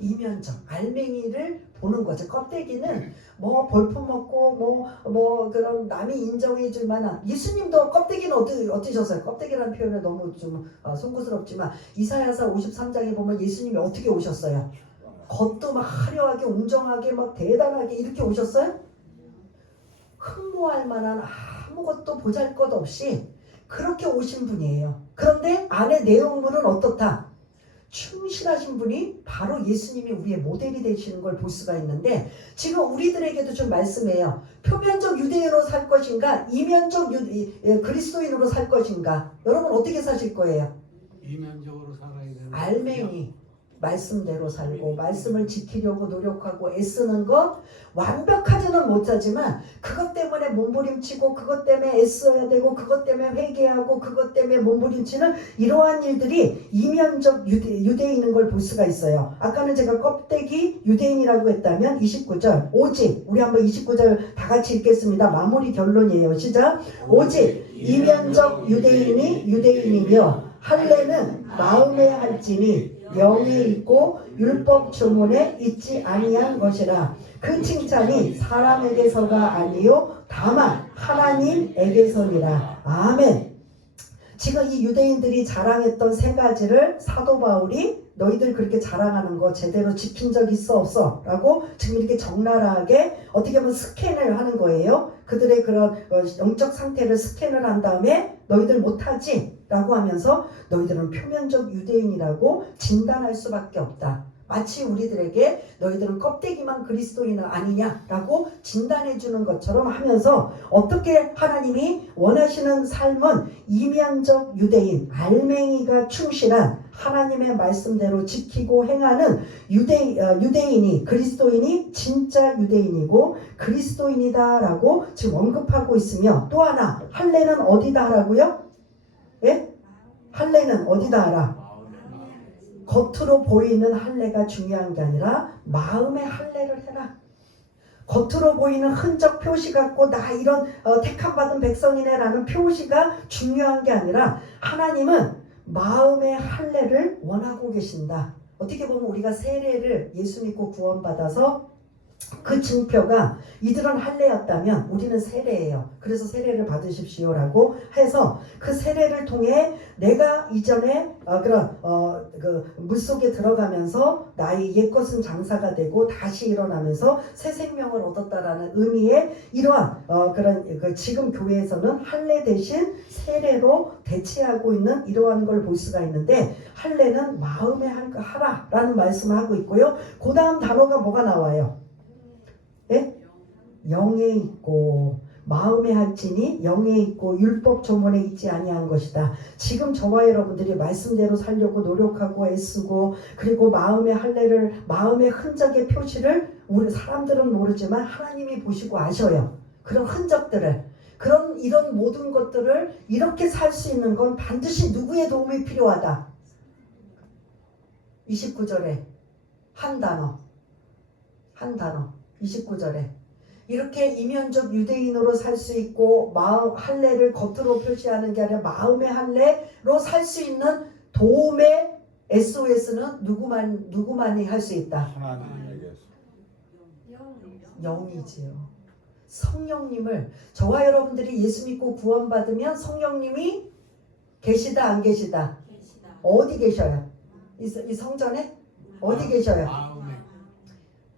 이면적. 알맹이를 보는 거죠. 껍데기는 볼품없고 그런 남이 인정해 줄 만한, 예수님도 껍데기는 어떠셨어요? 껍데기라는 표현은 너무 좀 송구스럽지만 이사야서 53장에 보면 예수님이 어떻게 오셨어요? 겉도 막 화려하게 웅장하게 막 대단하게 이렇게 오셨어요? 흠모할 만한 아무것도 보잘것없이 그렇게 오신 분이에요. 그런데 안의 내용물은 어떻다? 충실하신 분이 바로 예수님이 우리의 모델이 되시는 걸 볼 수가 있는데, 지금 우리들에게도 좀 말씀해요. 표면적 유대인으로 살 것인가, 이면적 그리스도인으로 살 것인가. 여러분 어떻게 사실 거예요? 이면적으로 살아야 되는 알맹이 말씀대로 살고 말씀을 지키려고 노력하고 애쓰는 것, 완벽하지는 못하지만 그것 때문에 몸부림치고 그것 때문에 애써야 되고 그것 때문에 회개하고 그것 때문에 몸부림치는 이러한 일들이 이면적 유대인인 걸 볼 수가 있어요. 아까는 제가 껍데기 유대인이라고 했다면 29절 오직, 우리 한번 29절 다 같이 읽겠습니다. 마무리 결론이에요. 시작. 오직 이면적 유대인이 유대인이며 할례는 마음에 할지니 영에 있고 율법 주문에 있지 아니한 것이라. 그 칭찬이 사람에게서가 아니요 다만 하나님에게서니라. 아멘. 지금 이 유대인들이 자랑했던 세 가지를 사도 바울이 너희들 그렇게 자랑하는 거 제대로 지킨 적 있어 없어? 라고 지금 이렇게 적나라하게 어떻게 보면 스캔을 하는 거예요. 그들의 그런 영적 상태를 스캔을 한 다음에 너희들 못하지? 라고 하면서 너희들은 표면적 유대인이라고 진단할 수밖에 없다. 마치 우리들에게 너희들은 껍데기만 그리스도인 아니냐라고 진단해 주는 것처럼 하면서, 어떻게 하나님이 원하시는 삶은 이면적 유대인, 알맹이가 충실한 하나님의 말씀대로 지키고 행하는 유대인이, 그리스도인이 진짜 유대인이고 그리스도인이다라고 지금 언급하고 있으며, 또 하나 할례는 어디다 하라고요? 예? 할례는 어디다 하라? 겉으로 보이는 할례가 중요한 게 아니라 마음의 할례를 해라. 겉으로 보이는 흔적 표시 갖고 나 이런 택함받은 백성이네 라는 표시가 중요한 게 아니라 하나님은 마음의 할례를 원하고 계신다. 어떻게 보면 우리가 세례를 예수 믿고 구원받아서 그 증표가 이들은 할례였다면 우리는 세례예요. 그래서 세례를 받으십시오라고 해서 그 세례를 통해 내가 이전에 그 물속에 들어가면서 나의 옛것은 장사가 되고 다시 일어나면서 새 생명을 얻었다라는 의미의 이러한 그 지금 교회에서는 할례 대신 세례로 대체하고 있는 이러한 걸 볼 수가 있는데, 할례는 마음에 하라라는 말씀을 하고 있고요. 그 다음 단어가 뭐가 나와요? 예? 영에 있고 마음에 할지니 영에 있고 율법 조문에 있지 아니한 것이다. 지금 저와 여러분들이 말씀대로 살려고 노력하고 애쓰고, 그리고 마음의 할례를, 마음의 흔적의 표시를 우리 사람들은 모르지만 하나님이 보시고 아셔요. 그런 흔적들을, 이런 모든 것들을 이렇게 살 수 있는 건 반드시 누구의 도움이 필요하다. 29절에 한 단어 29절에 이렇게 이면적 유대인으로 살 수 있고 마음 할례를 겉으로 표시하는 게 아니라 마음의 할례로 살 수 있는 도움의 SOS는 누구만이 할 수 있다? 하나님에게서. 영이지요. 성령님을, 저와 여러분들이 예수 믿고 구원받으면 성령님이 계시다 안 계시다? 어디 계셔요? 이 성전에? 어디 계셔요? 마음에.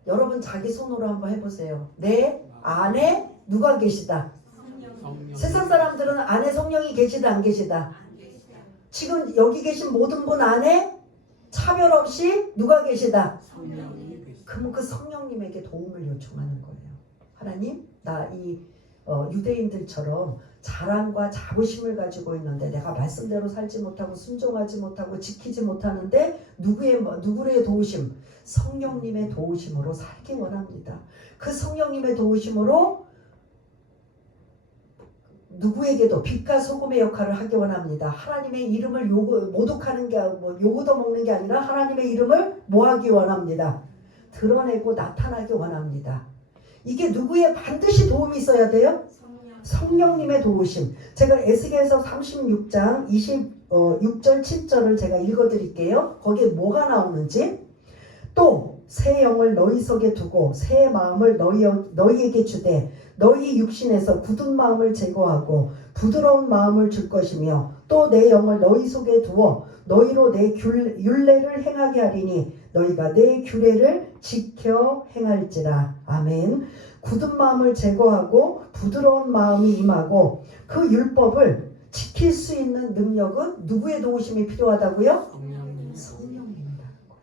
여러분 자기 손으로 한번 해보세요. 내 안에 누가 계시다? 성령. 세상 사람들은 안에 성령이 계시다 안 계시다? 지금 여기 계신 모든 분 안에 차별 없이 누가 계시다? 성령이 계시다. 그러면 그 성령님에게 도움을 요청하는 거예요. 하나님, 나 이 유대인들처럼 자랑과 자부심을 가지고 있는데 내가 말씀대로 살지 못하고 순종하지 못하고 지키지 못하는데 누구의 도우심? 성령님의 도우심으로 살기 원합니다. 그 성령님의 도우심으로 누구에게도 빛과 소금의 역할을 하기 원합니다. 하나님의 이름을 모독하는 게 요구도 먹는 게 아니라 하나님의 이름을 뭐하기 원합니다. 드러내고 나타나기 원합니다. 이게 누구의 반드시 도움이 있어야 돼요? 성령님의 도우심. 제가 에스겔서 36장 26절 7절을 제가 읽어드릴게요. 거기에 뭐가 나오는지. 또 새 영을 너희 속에 두고 새 마음을 너희에게 주되 너희 육신에서 굳은 마음을 제거하고 부드러운 마음을 줄 것이며 또 내 영을 너희 속에 두어 너희로 내 율례를 행하게 하리니 너희가 내 규례를 지켜 행할지라. 아멘. 굳은 마음을 제거하고 부드러운 마음이 임하고 그 율법을 지킬 수 있는 능력은 누구의 도우심이 필요하다고요? 성령님. 성령님이라는 거예요.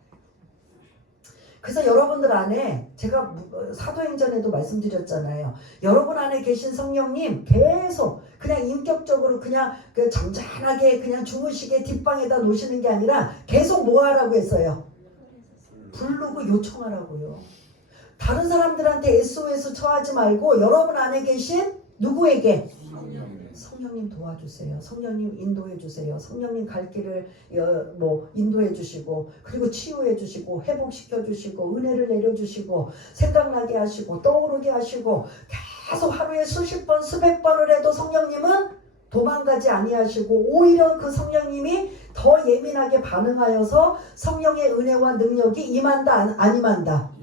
그래서 여러분들 안에 제가 사도행전에도 말씀드렸잖아요. 여러분 안에 계신 성령님 계속 그냥 인격적으로 그냥 그 점잖하게 그냥 주무시게 뒷방에다 놓으시는 게 아니라 계속 뭐 하라고 했어요? 부르고 요청하라고요. 다른 사람들한테 SOS 처하지 말고 여러분 안에 계신 누구에게? 성령님 도와주세요. 성령님 인도해 주세요. 성령님 갈 길을 인도해 주시고 그리고 치유해 주시고 회복시켜 주시고 은혜를 내려 주시고 생각나게 하시고 떠오르게 하시고 계속 하루에 수십 번 수백 번을 해도 성령님은 도망가지 아니하시고 오히려 그 성령님이 더 예민하게 반응하여서 성령의 은혜와 능력이 임한다 안 임한다?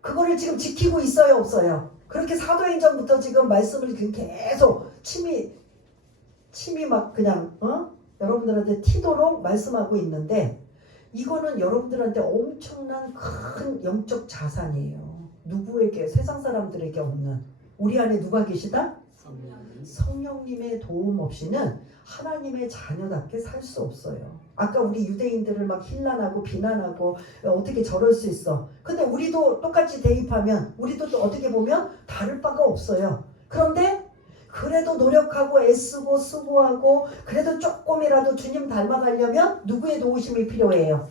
그거를 지금 지키고 있어요 없어요? 그렇게 사도행전부터 지금 말씀을 계속 침이 막 그냥 여러분들한테 튀도록 말씀하고 있는데 이거는 여러분들한테 엄청난 큰 영적 자산이에요. 누구에게 세상 사람들에게 없는 우리 안에 누가 계시다? 성령님의 도움 없이는 하나님의 자녀답게 살 수 없어요. 아까 우리 유대인들을 막 힐난하고 비난하고 어떻게 저럴 수 있어. 근데 우리도 똑같이 대입하면 우리도 또 어떻게 보면 다를 바가 없어요. 그런데 그래도 노력하고 애쓰고 수고하고 그래도 조금이라도 주님 닮아가려면 누구의 도우심이 필요해요?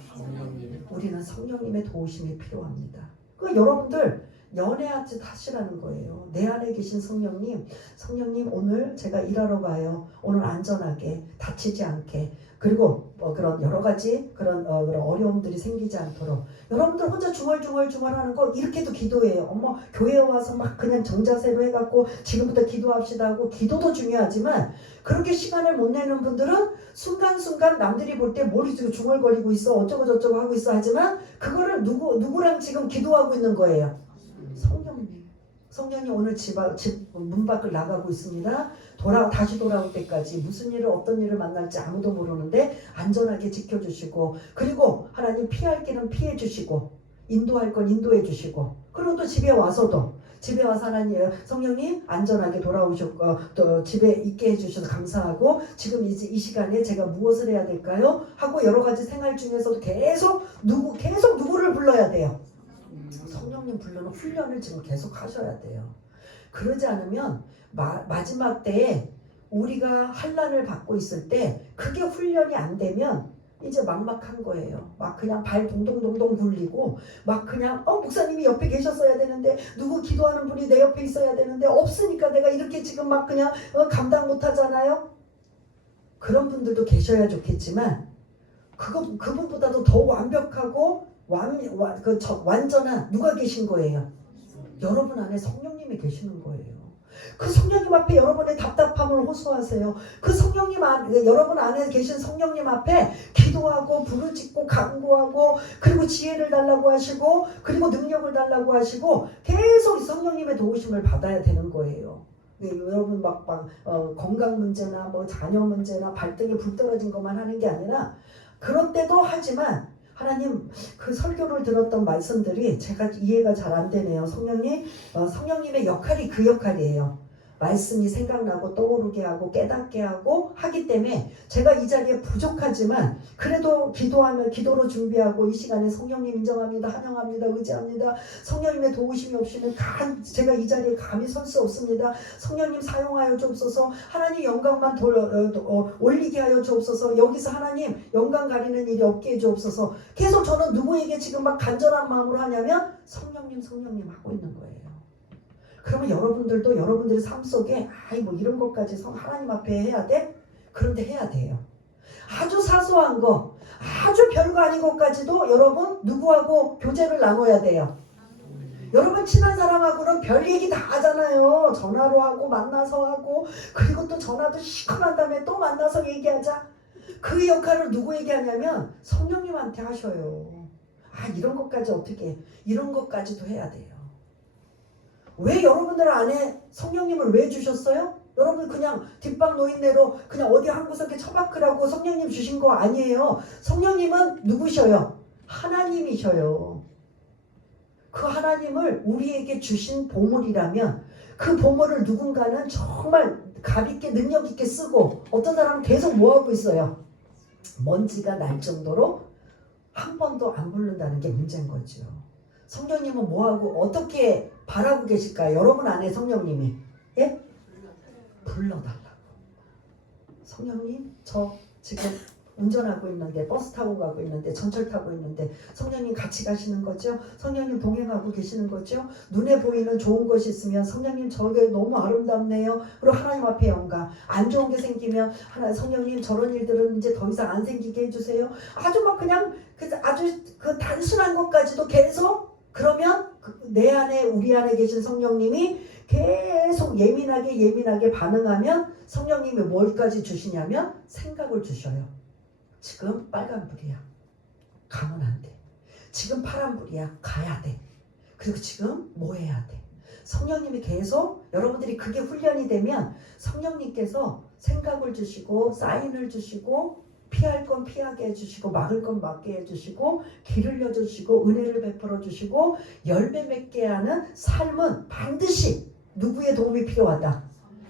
우리는 성령님의 도우심이 필요합니다. 그 여러분들 연애하듯 하시라는 거예요. 내 안에 계신 성령님 오늘 제가 일하러 가요. 오늘 안전하게 다치지 않게 그리고 그런 여러 가지 그런 어려움들이 생기지 않도록 여러분들 혼자 중얼중얼 하는 거 이렇게도 기도해요. 어머 교회에 와서 막 그냥 정자세로 해갖고 지금부터 기도합시다 하고 기도도 중요하지만 그렇게 시간을 못 내는 분들은 순간순간 남들이 볼 때 머리 중얼거리고 있어 어쩌고 저쩌고 하고 있어 하지만 그거를 누구랑 지금 기도하고 있는 거예요? 성령님 오늘 집 문 밖을 나가고 있습니다. 다시 돌아올 때까지 무슨 일을 어떤 일을 만날지 아무도 모르는데 안전하게 지켜주시고 그리고 하나님 피할 길은 피해 주시고 인도할 건 인도해 주시고 그리고 또 집에 와서도 하나님 성령님 안전하게 돌아오셨고 또 집에 있게 해주셔서 감사하고 지금 이제 이 시간에 제가 무엇을 해야 될까요? 하고 여러 가지 생활 중에서도 계속 누구를 불러야 돼요? 성령님 불러는 훈련을 지금 계속 하셔야 돼요. 그러지 않으면 마지막 때에 우리가 환난을 받고 있을 때 그게 훈련이 안 되면 이제 막막한 거예요. 막 그냥 발 동동동동 굴리고 막 그냥 목사님이 옆에 계셨어야 되는데 누구 기도하는 분이 내 옆에 있어야 되는데 없으니까 내가 이렇게 지금 막 그냥 감당 못 하잖아요. 그런 분들도 계셔야 좋겠지만 그분보다도 더 완벽하고 완전한 누가 계신 거예요? 여러분 안에 성령님이 계시는 거예요. 그 성령님 앞에 여러분의 답답함을 호소하세요. 그 여러분 안에 계신 성령님 앞에 기도하고 부르짖고 간구하고 그리고 지혜를 달라고 하시고 그리고 능력을 달라고 하시고 계속 성령님의 도우심을 받아야 되는 거예요. 여러분 건강 문제나 자녀 문제나 발등에 불 떨어진 것만 하는 게 아니라 그런 때도 하지만 하나님 그 설교를 들었던 말씀들이 제가 이해가 잘 안 되네요. 성령님의 역할이 그 역할이에요. 말씀이 생각나고 떠오르게 하고 깨닫게 하고 하기 때문에 제가 이 자리에 부족하지만 그래도 기도로 준비하고 이 시간에 성령님 인정합니다. 환영합니다. 의지합니다. 성령님의 도우심이 없이는 제가 이 자리에 감히 설 수 없습니다. 성령님 사용하여 주옵소서. 하나님 영광만 올리게 하여 주옵소서. 여기서 하나님 영광 가리는 일이 없게 해 주옵소서. 계속 저는 누구에게 지금 막 간절한 마음으로 하냐면 성령님 하고 있는 거예요. 그러면 여러분들도 여러분들의 삶 속에 이런 것까지 하나님 앞에 해야 돼? 그런데 해야 돼요. 아주 사소한 거, 아주 별거 아닌 것까지도 여러분 누구하고 교제를 나눠야 돼요. 여러분 친한 사람하고는 별 얘기 다 하잖아요. 전화로 하고 만나서 하고 그리고 또 전화도 시커먼 다음에 또 만나서 얘기하자. 그 역할을 누구에게 하냐면 성령님한테 하셔요. 이런 것까지 어떻게 이런 것까지도 해야 돼요. 왜 여러분들 안에 성령님을 왜 주셨어요? 여러분 그냥 뒷방 노인네로 그냥 어디 한 구석에 처박으라고 성령님 주신 거 아니에요. 성령님은 누구셔요? 하나님이셔요. 그 하나님을 우리에게 주신 보물이라면 그 보물을 누군가는 정말 가비있게 능력있게 쓰고 어떤 사람은 계속 뭐하고 있어요? 먼지가 날 정도로 한 번도 안 부른다는 게 문제인 거죠. 성령님은 뭐하고 어떻게 바라고 계실까요? 여러분 안에 성령님이 예? 불러달라고. 성령님 저 지금 운전하고 있는데 버스 타고 가고 있는데 전철 타고 있는데 성령님 같이 가시는 거죠? 성령님 동행하고 계시는 거죠? 눈에 보이는 좋은 것이 있으면 성령님 저게 너무 아름답네요. 그리고 하나님 앞에 영광. 안 좋은 게 생기면 성령님 저런 일들은 이제 더 이상 안 생기게 해주세요. 아주 막 그냥 아주 그 단순한 것까지도 계속 그러면 내 안에 우리 안에 계신 성령님이 계속 예민하게 반응하면 성령님이 뭘까지 주시냐면 생각을 주셔요. 지금 빨간불이야. 가면 안 돼. 지금 파란불이야. 가야 돼. 그리고 지금 뭐 해야 돼. 성령님이 계속 여러분들이 그게 훈련이 되면 성령님께서 생각을 주시고 사인을 주시고 피할 건 피하게 해주시고 막을 건 막게 해주시고 길을 여주시고 은혜를 베풀어 주시고 열매 맺게 하는 삶은 반드시 누구의 도움이 필요하다.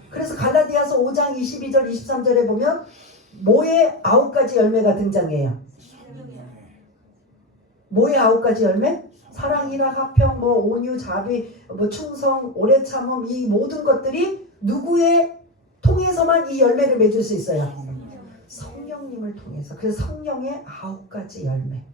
그래서 갈라디아서 5장 22절 23절에 보면 뭐의 9가지 열매가 등장해요. 뭐의 9가지 열매? 사랑, 희락, 화평, 온유, 자비, 충성, 오래 참음, 이 모든 것들이 누구의 통해서만 이 열매를 맺을 수 있어요? 성령님을 통해서. 그래서 성령의 9가지 열매.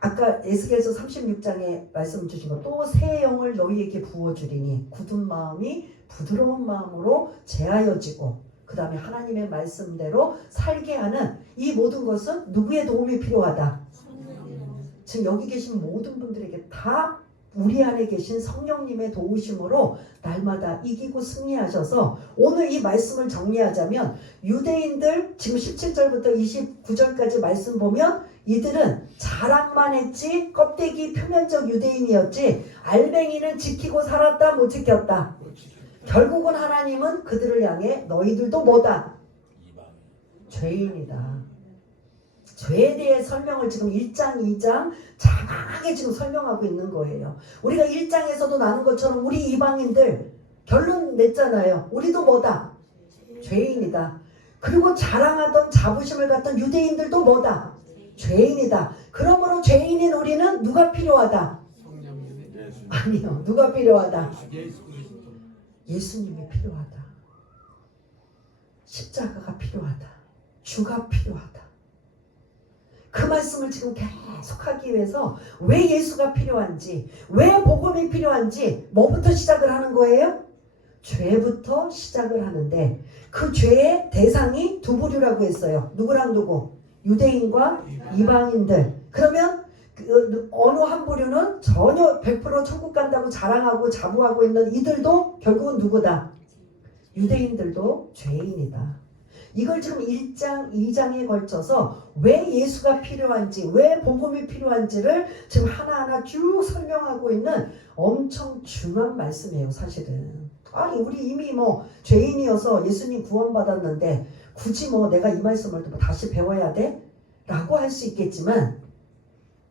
아까 에스겔서 36장에 말씀 주신 거, 또 새 영을 너희에게 부어주리니 굳은 마음이 부드러운 마음으로 제하여지고, 그 다음에 하나님의 말씀대로 살게 하는 이 모든 것은 누구의 도움이 필요하다? 지금 여기 계신 모든 분들에게 다 우리 안에 계신 성령님의 도우심으로 날마다 이기고 승리하셔서, 오늘 이 말씀을 정리하자면 유대인들 지금 17절부터 29절까지 말씀 보면 이들은 자랑만 했지 껍데기 표면적 유대인이었지 알맹이는 지키고 살았다 못 지켰다. 결국은 하나님은 그들을 향해 너희들도 뭐다? 죄인이다. 죄에 대해 설명을 지금 1장 2장 장하게 지금 설명하고 있는 거예요. 우리가 1장에서도 나눈 것처럼 우리 이방인들 결론 냈잖아요. 우리도 뭐다? 죄인이다. 그리고 자랑하던 자부심을 갖던 유대인들도 뭐다? 죄인이다. 그러므로 죄인인 우리는 누가 필요하다? 아니요. 누가 필요하다? 예수님이 필요하다. 십자가가 필요하다. 주가 필요하다. 그 말씀을 지금 계속하기 위해서 왜 예수가 필요한지, 왜 복음이 필요한지 뭐부터 시작을 하는 거예요? 죄부터 시작을 하는데 그 죄의 대상이 두 부류라고 했어요. 누구랑 누구? 유대인과 이방인들. 그러면 어느 한 부류는 전혀 100% 천국 간다고 자랑하고 자부하고 있는 이들도 결국은 누구다? 유대인들도 죄인이다. 이걸 지금 1장, 2장에 걸쳐서 왜 예수가 필요한지, 왜 복음이 필요한지를 지금 하나하나 쭉 설명하고 있는 엄청 중요한 말씀이에요, 사실은. 아니, 우리 이미 죄인이어서 예수님 구원받았는데 굳이 내가 이 말씀을 또 다시 배워야 돼? 라고 할 수 있겠지만,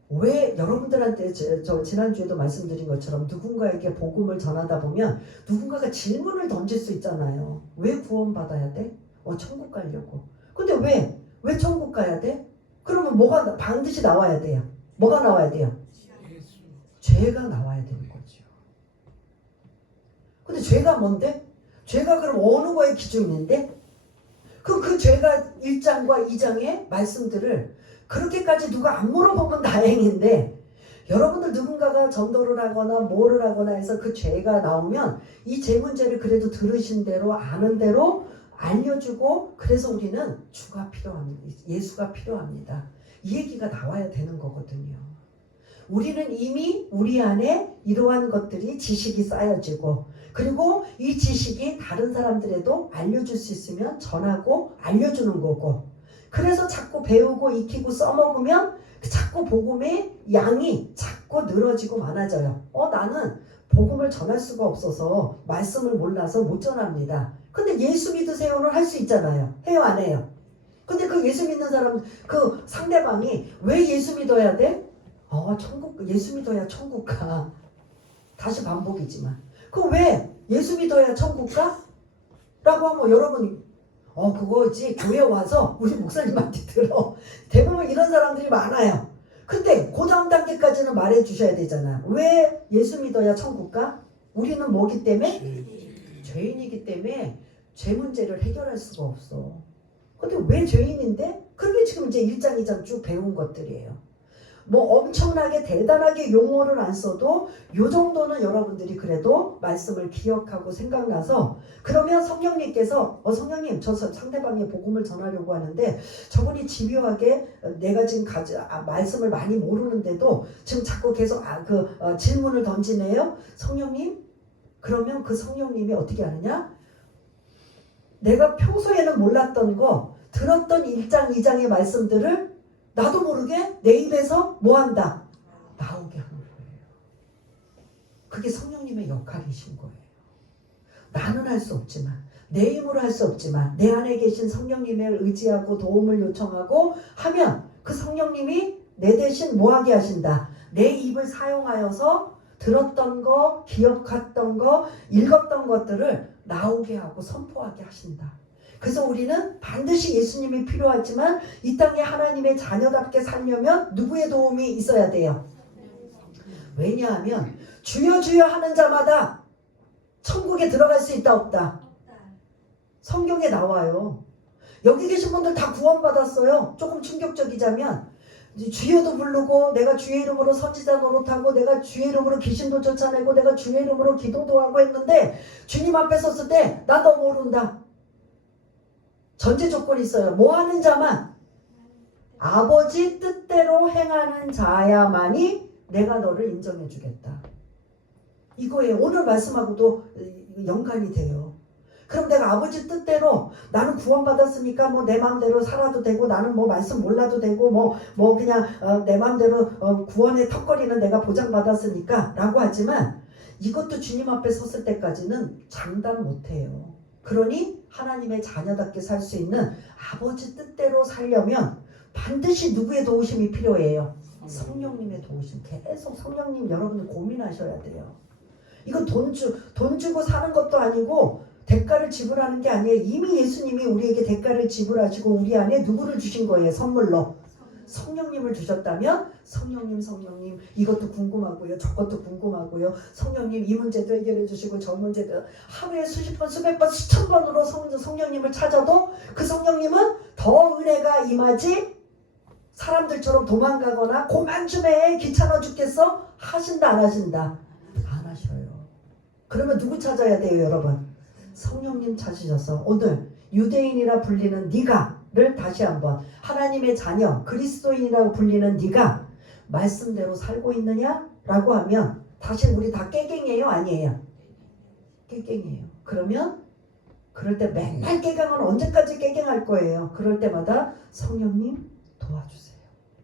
왜 여러분들한테 저 지난주에도 말씀드린 것처럼 누군가에게 복음을 전하다 보면 누군가가 질문을 던질 수 있잖아요. 왜 구원받아야 돼? 천국 가려고. 근데 왜 천국 가야 돼? 그러면 뭐가 반드시 나와야 돼요? 뭐가 나와야 돼요? 죄가 나와야 되는 거죠. 근데 죄가 뭔데? 죄가 그럼 어느 거에 기준인데? 그럼 그 죄가 1장과 2장의 말씀들을 그렇게까지 누가 안 물어보면 다행인데, 여러분들 누군가가 전도를 하거나 뭐를 하거나 해서 그 죄가 나오면 이 죄 문제를 그래도 들으신 대로 아는 대로 알려주고, 그래서 우리는 주가 필요합니다. 예수가 필요합니다. 이 얘기가 나와야 되는 거거든요. 우리는 이미 우리 안에 이러한 것들이 지식이 쌓여지고, 그리고 이 지식이 다른 사람들에도 알려줄 수 있으면 전하고 알려주는 거고, 그래서 자꾸 배우고 익히고 써먹으면 자꾸 복음의 양이 자꾸 늘어지고 많아져요. 나는 복음을 전할 수가 없어서 말씀을 몰라서 못 전합니다. 근데 예수 믿으세요는 할 수 있잖아요. 해요 안 해요? 근데 그 예수 믿는 사람, 그 상대방이 왜 예수 믿어야 돼? 예수 믿어야 천국 가. 다시 반복이지만. 그 왜 예수 믿어야 천국 가? 라고 하면 여러분이 그거지. 교회 와서 우리 목사님한테 들어. 대부분 이런 사람들이 많아요. 근데 그 다음 단계까지는 말해 주셔야 되잖아. 왜 예수 믿어야 천국 가? 우리는 뭐기 때문에? 죄인이기 때문에 죄 문제를 해결할 수가 없어. 근데 왜 죄인인데? 그게 지금 이제 1장 2장 쭉 배운 것들이에요. 뭐 엄청나게 대단하게 용어를 안 써도 요 정도는 여러분들이 그래도 말씀을 기억하고 생각나서, 그러면 성령님께서 성령님 저 상대방의 복음을 전하려고 하는데 저분이 집요하게 내가 지금 말씀을 많이 모르는데도 지금 자꾸 계속 질문을 던지네요. 성령님? 그러면 그 성령님이 어떻게 하느냐? 내가 평소에는 몰랐던 거, 들었던 1장 2장의 말씀들을 나도 모르게 내 입에서 뭐한다? 나오게 하는 거예요. 그게 성령님의 역할이신 거예요. 나는 할 수 없지만, 내 힘으로 할 수 없지만 내 안에 계신 성령님을 의지하고 도움을 요청하고 하면 그 성령님이 내 대신 뭐하게 하신다? 내 입을 사용하여서 들었던 거, 기억했던 거, 읽었던 것들을 나오게 하고 선포하게 하신다. 그래서 우리는 반드시 예수님이 필요하지만 이 땅에 하나님의 자녀답게 살려면 누구의 도움이 있어야 돼요? 왜냐하면 주여 주여 하는 자마다 천국에 들어갈 수 있다 없다? 성경에 나와요. 여기 계신 분들 다 구원받았어요. 조금 충격적이자면 주여도 부르고, 내가 주의 이름으로 선지자 노릇하고, 내가 주의 이름으로 귀신도 쫓아내고, 내가 주의 이름으로 기도도 하고 했는데 주님 앞에 섰을 때 나 너 모른다. 전제 조건이 있어요. 뭐 하는 자만? 아버지 뜻대로 행하는 자야만이 내가 너를 인정해 주겠다. 이거예요. 오늘 말씀하고도 연관이 돼요. 그럼 내가 아버지 뜻대로, 나는 구원받았으니까 뭐 내 마음대로 살아도 되고, 나는 뭐 말씀 몰라도 되고, 뭐 그냥 내 마음대로 구원의 턱걸이는 내가 보장받았으니까 라고 하지만, 이것도 주님 앞에 섰을 때까지는 장담 못해요. 그러니 하나님의 자녀답게 살 수 있는 아버지 뜻대로 살려면 반드시 누구의 도우심이 필요해요? 성령님의 도우심. 계속 성령님 여러분들 고민하셔야 돼요. 이건 돈 주고 사는 것도 아니고 대가를 지불하는 게 아니에요. 이미 예수님이 우리에게 대가를 지불하시고 우리 안에 누구를 주신 거예요? 선물로. 성령님을 주셨다면 성령님 이것도 궁금하고요, 저것도 궁금하고요, 성령님 이 문제도 해결해 주시고 저 문제도, 하루에 수십 번 수백 번 수천 번으로 성령님을 찾아도 그 성령님은 더 은혜가 임하지 사람들처럼 도망가거나 고만 좀 해 귀찮아 죽겠어 하신다 안 하신다? 안 하셔요. 그러면 누구 찾아야 돼요 여러분? 성령님 찾으셔서 오늘 유대인이라 불리는 네가를 다시 한번, 하나님의 자녀 그리스도인이라고 불리는 네가 말씀대로 살고 있느냐? 라고 하면 다시 우리 다 깨갱이에요? 아니에요? 깨갱이에요. 그러면 그럴 때 맨날 깨갱은 언제까지 깨갱할 거예요? 그럴 때마다 성령님 도와주세요.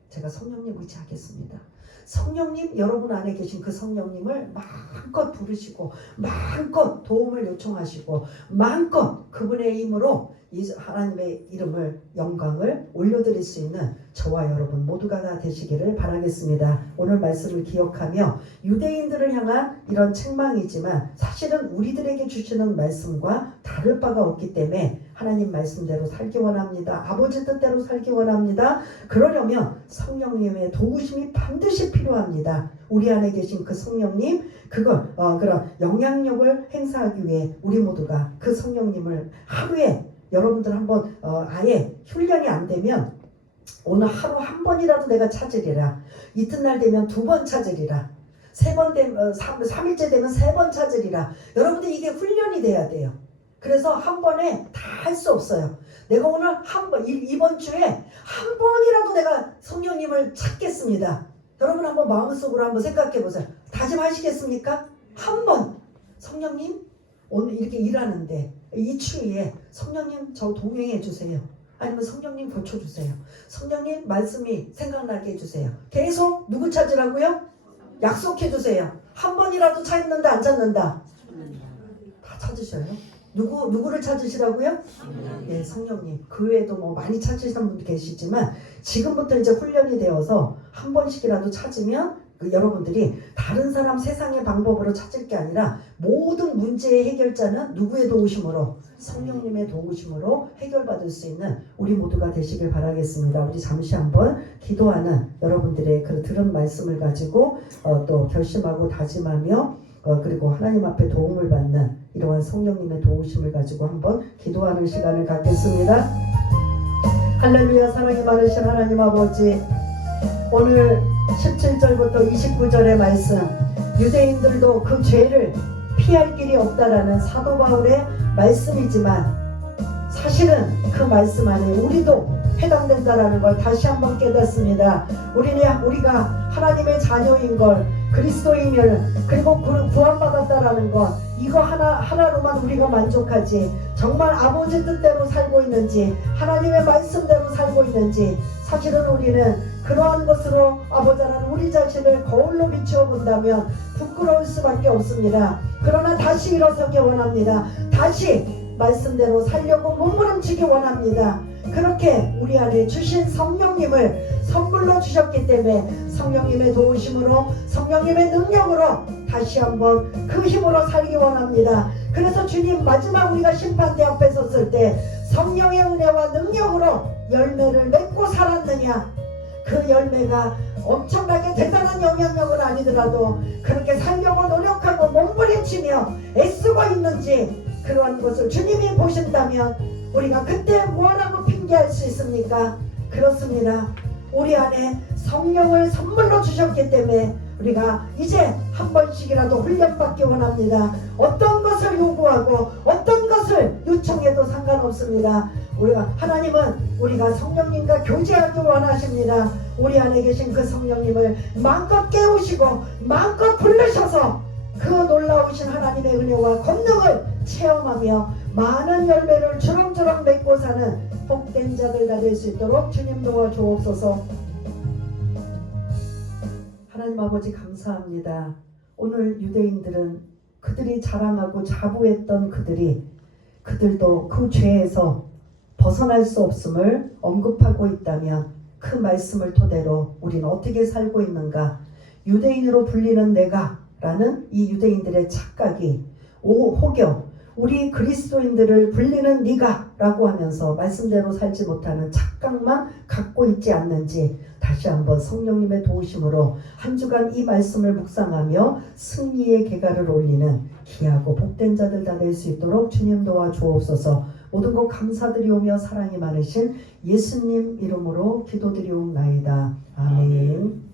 제가 성령님 의지하겠습니다. 성령님, 여러분 안에 계신 그 성령님을 마음껏 부르시고 마음껏 도움을 요청하시고 마음껏 그분의 힘으로 이 하나님의 이름을, 영광을 올려드릴 수 있는 저와 여러분 모두가 다 되시기를 바라겠습니다. 오늘 말씀을 기억하며 유대인들을 향한 이런 책망이지만 사실은 우리들에게 주시는 말씀과 다를 바가 없기 때문에 하나님 말씀대로 살기 원합니다. 아버지 뜻대로 살기 원합니다. 그러려면 성령님의 도우심이 반드시 필요합니다. 우리 안에 계신 그 성령님, 그런 영향력을 행사하기 위해 우리 모두가 그 성령님을 하루에, 여러분들 한번 아예 훈련이 안 되면 오늘 하루 한 번이라도 내가 찾으리라, 이튿날 되면 2번 찾으리라, 3번 되면 3일째 되면 3번 찾으리라. 여러분들 이게 훈련이 돼야 돼요. 그래서 한 번에 다 할 수 없어요. 내가 오늘 이번 주에 한 번이라도 내가 성령님을 찾겠습니다. 여러분 한번 마음속으로 한번 생각해 보세요. 다짐하시겠습니까? 한 번 성령님 오늘 이렇게 일하는데 이 추위에 성령님 저 동행해 주세요. 아니면 성령님 고쳐주세요. 성령님 말씀이 생각나게 해주세요. 계속 누구 찾으라고요? 약속해 주세요. 한 번이라도 찾는다 안 찾는다? 다 찾으셔요. 누구를 찾으시라고요? 예, 성령님. 그 외에도 뭐 많이 찾으시는 분도 계시지만 지금부터 이제 훈련이 되어서 한 번씩이라도 찾으면 여러분들이 다른 사람 세상의 방법으로 찾을 게 아니라 모든 문제의 해결자는 누구의 도우심으로? 성령님의 도우심으로 해결받을 수 있는 우리 모두가 되시길 바라겠습니다. 우리 잠시 한번 기도하는 여러분들의 그 들은 말씀을 가지고 또 결심하고 다짐하며 그리고 하나님 앞에 도움을 받는 이러한 성령님의 도우심을 가지고 한번 기도하는 시간을 갖겠습니다. 할렐루야. 사랑이 많으신 하나님 아버지, 오늘 17절부터 29절의 말씀, 유대인들도 그 죄를 피할 길이 없다라는 사도 바울의 말씀이지만 사실은 그 말씀 안에 우리도 해당된다라는 걸 다시 한번 깨닫습니다. 우리가 하나님의 자녀인 걸, 그리스도인을, 그리고 구원받았다라는 것, 이거 하나로만 우리가 만족하지 정말 아버지 뜻대로 살고 있는지, 하나님의 말씀대로 살고 있는지, 사실은 우리는 그러한 것으로 아버지 하나님 우리 자신을 거울로 비추어 본다면 부끄러울 수밖에 없습니다. 그러나 다시 일어서기 원합니다. 다시 말씀대로 살려고 몸부림치기 원합니다. 그렇게 우리 안에 주신 성령님을 선물로 주셨기 때문에 성령님의 도우심으로, 성령님의 능력으로 다시 한번 그 힘으로 살기 원합니다. 그래서 주님, 마지막 우리가 심판대 앞에 섰을 때 성령의 은혜와 능력으로 열매를 맺고 살았느냐, 그 열매가 엄청나게 대단한 영향력은 아니더라도 그렇게 살려고 노력하고 몸부림치며 애쓰고 있는지, 그러한 것을 주님이 보신다면 우리가 그때 뭐라고 핑계할 수 있습니까? 그렇습니다. 우리 안에 성령을 선물로 주셨기 때문에 우리가 이제 한 번씩이라도 훈련받기 원합니다. 어떤 것을 요구하고 어떤 것을 요청해도 상관없습니다. 하나님은 우리가 성령님과 교제하기 원하십니다. 우리 안에 계신 그 성령님을 마음껏 깨우시고 마음껏 부르셔서 그 놀라우신 하나님의 은혜와 권능을 체험하며 많은 열매를 주렁주렁 맺고 사는 복된 자들 다 될 수 있도록 주님 도와주옵소서. 하나님 아버지, 감사합니다. 오늘 유대인들은 그들이 자랑하고 자부했던 그들도 그 죄에서 벗어날 수 없음을 언급하고 있다면 그 말씀을 토대로 우리는 어떻게 살고 있는가? 유대인으로 불리는 내가 라는 이 유대인들의 착각이 혹여 우리 그리스도인들을 불리는 네가 라고 하면서 말씀대로 살지 못하는 착각만 갖고 있지 않는지 다시 한번 성령님의 도우심으로 한 주간 이 말씀을 묵상하며 승리의 계가를 올리는 귀하고 복된 자들 다 될 수 있도록 주님 도와주옵소서. 모든 것 감사드리오며 사랑이 많으신 예수님 이름으로 기도드리옵나이다. 아멘.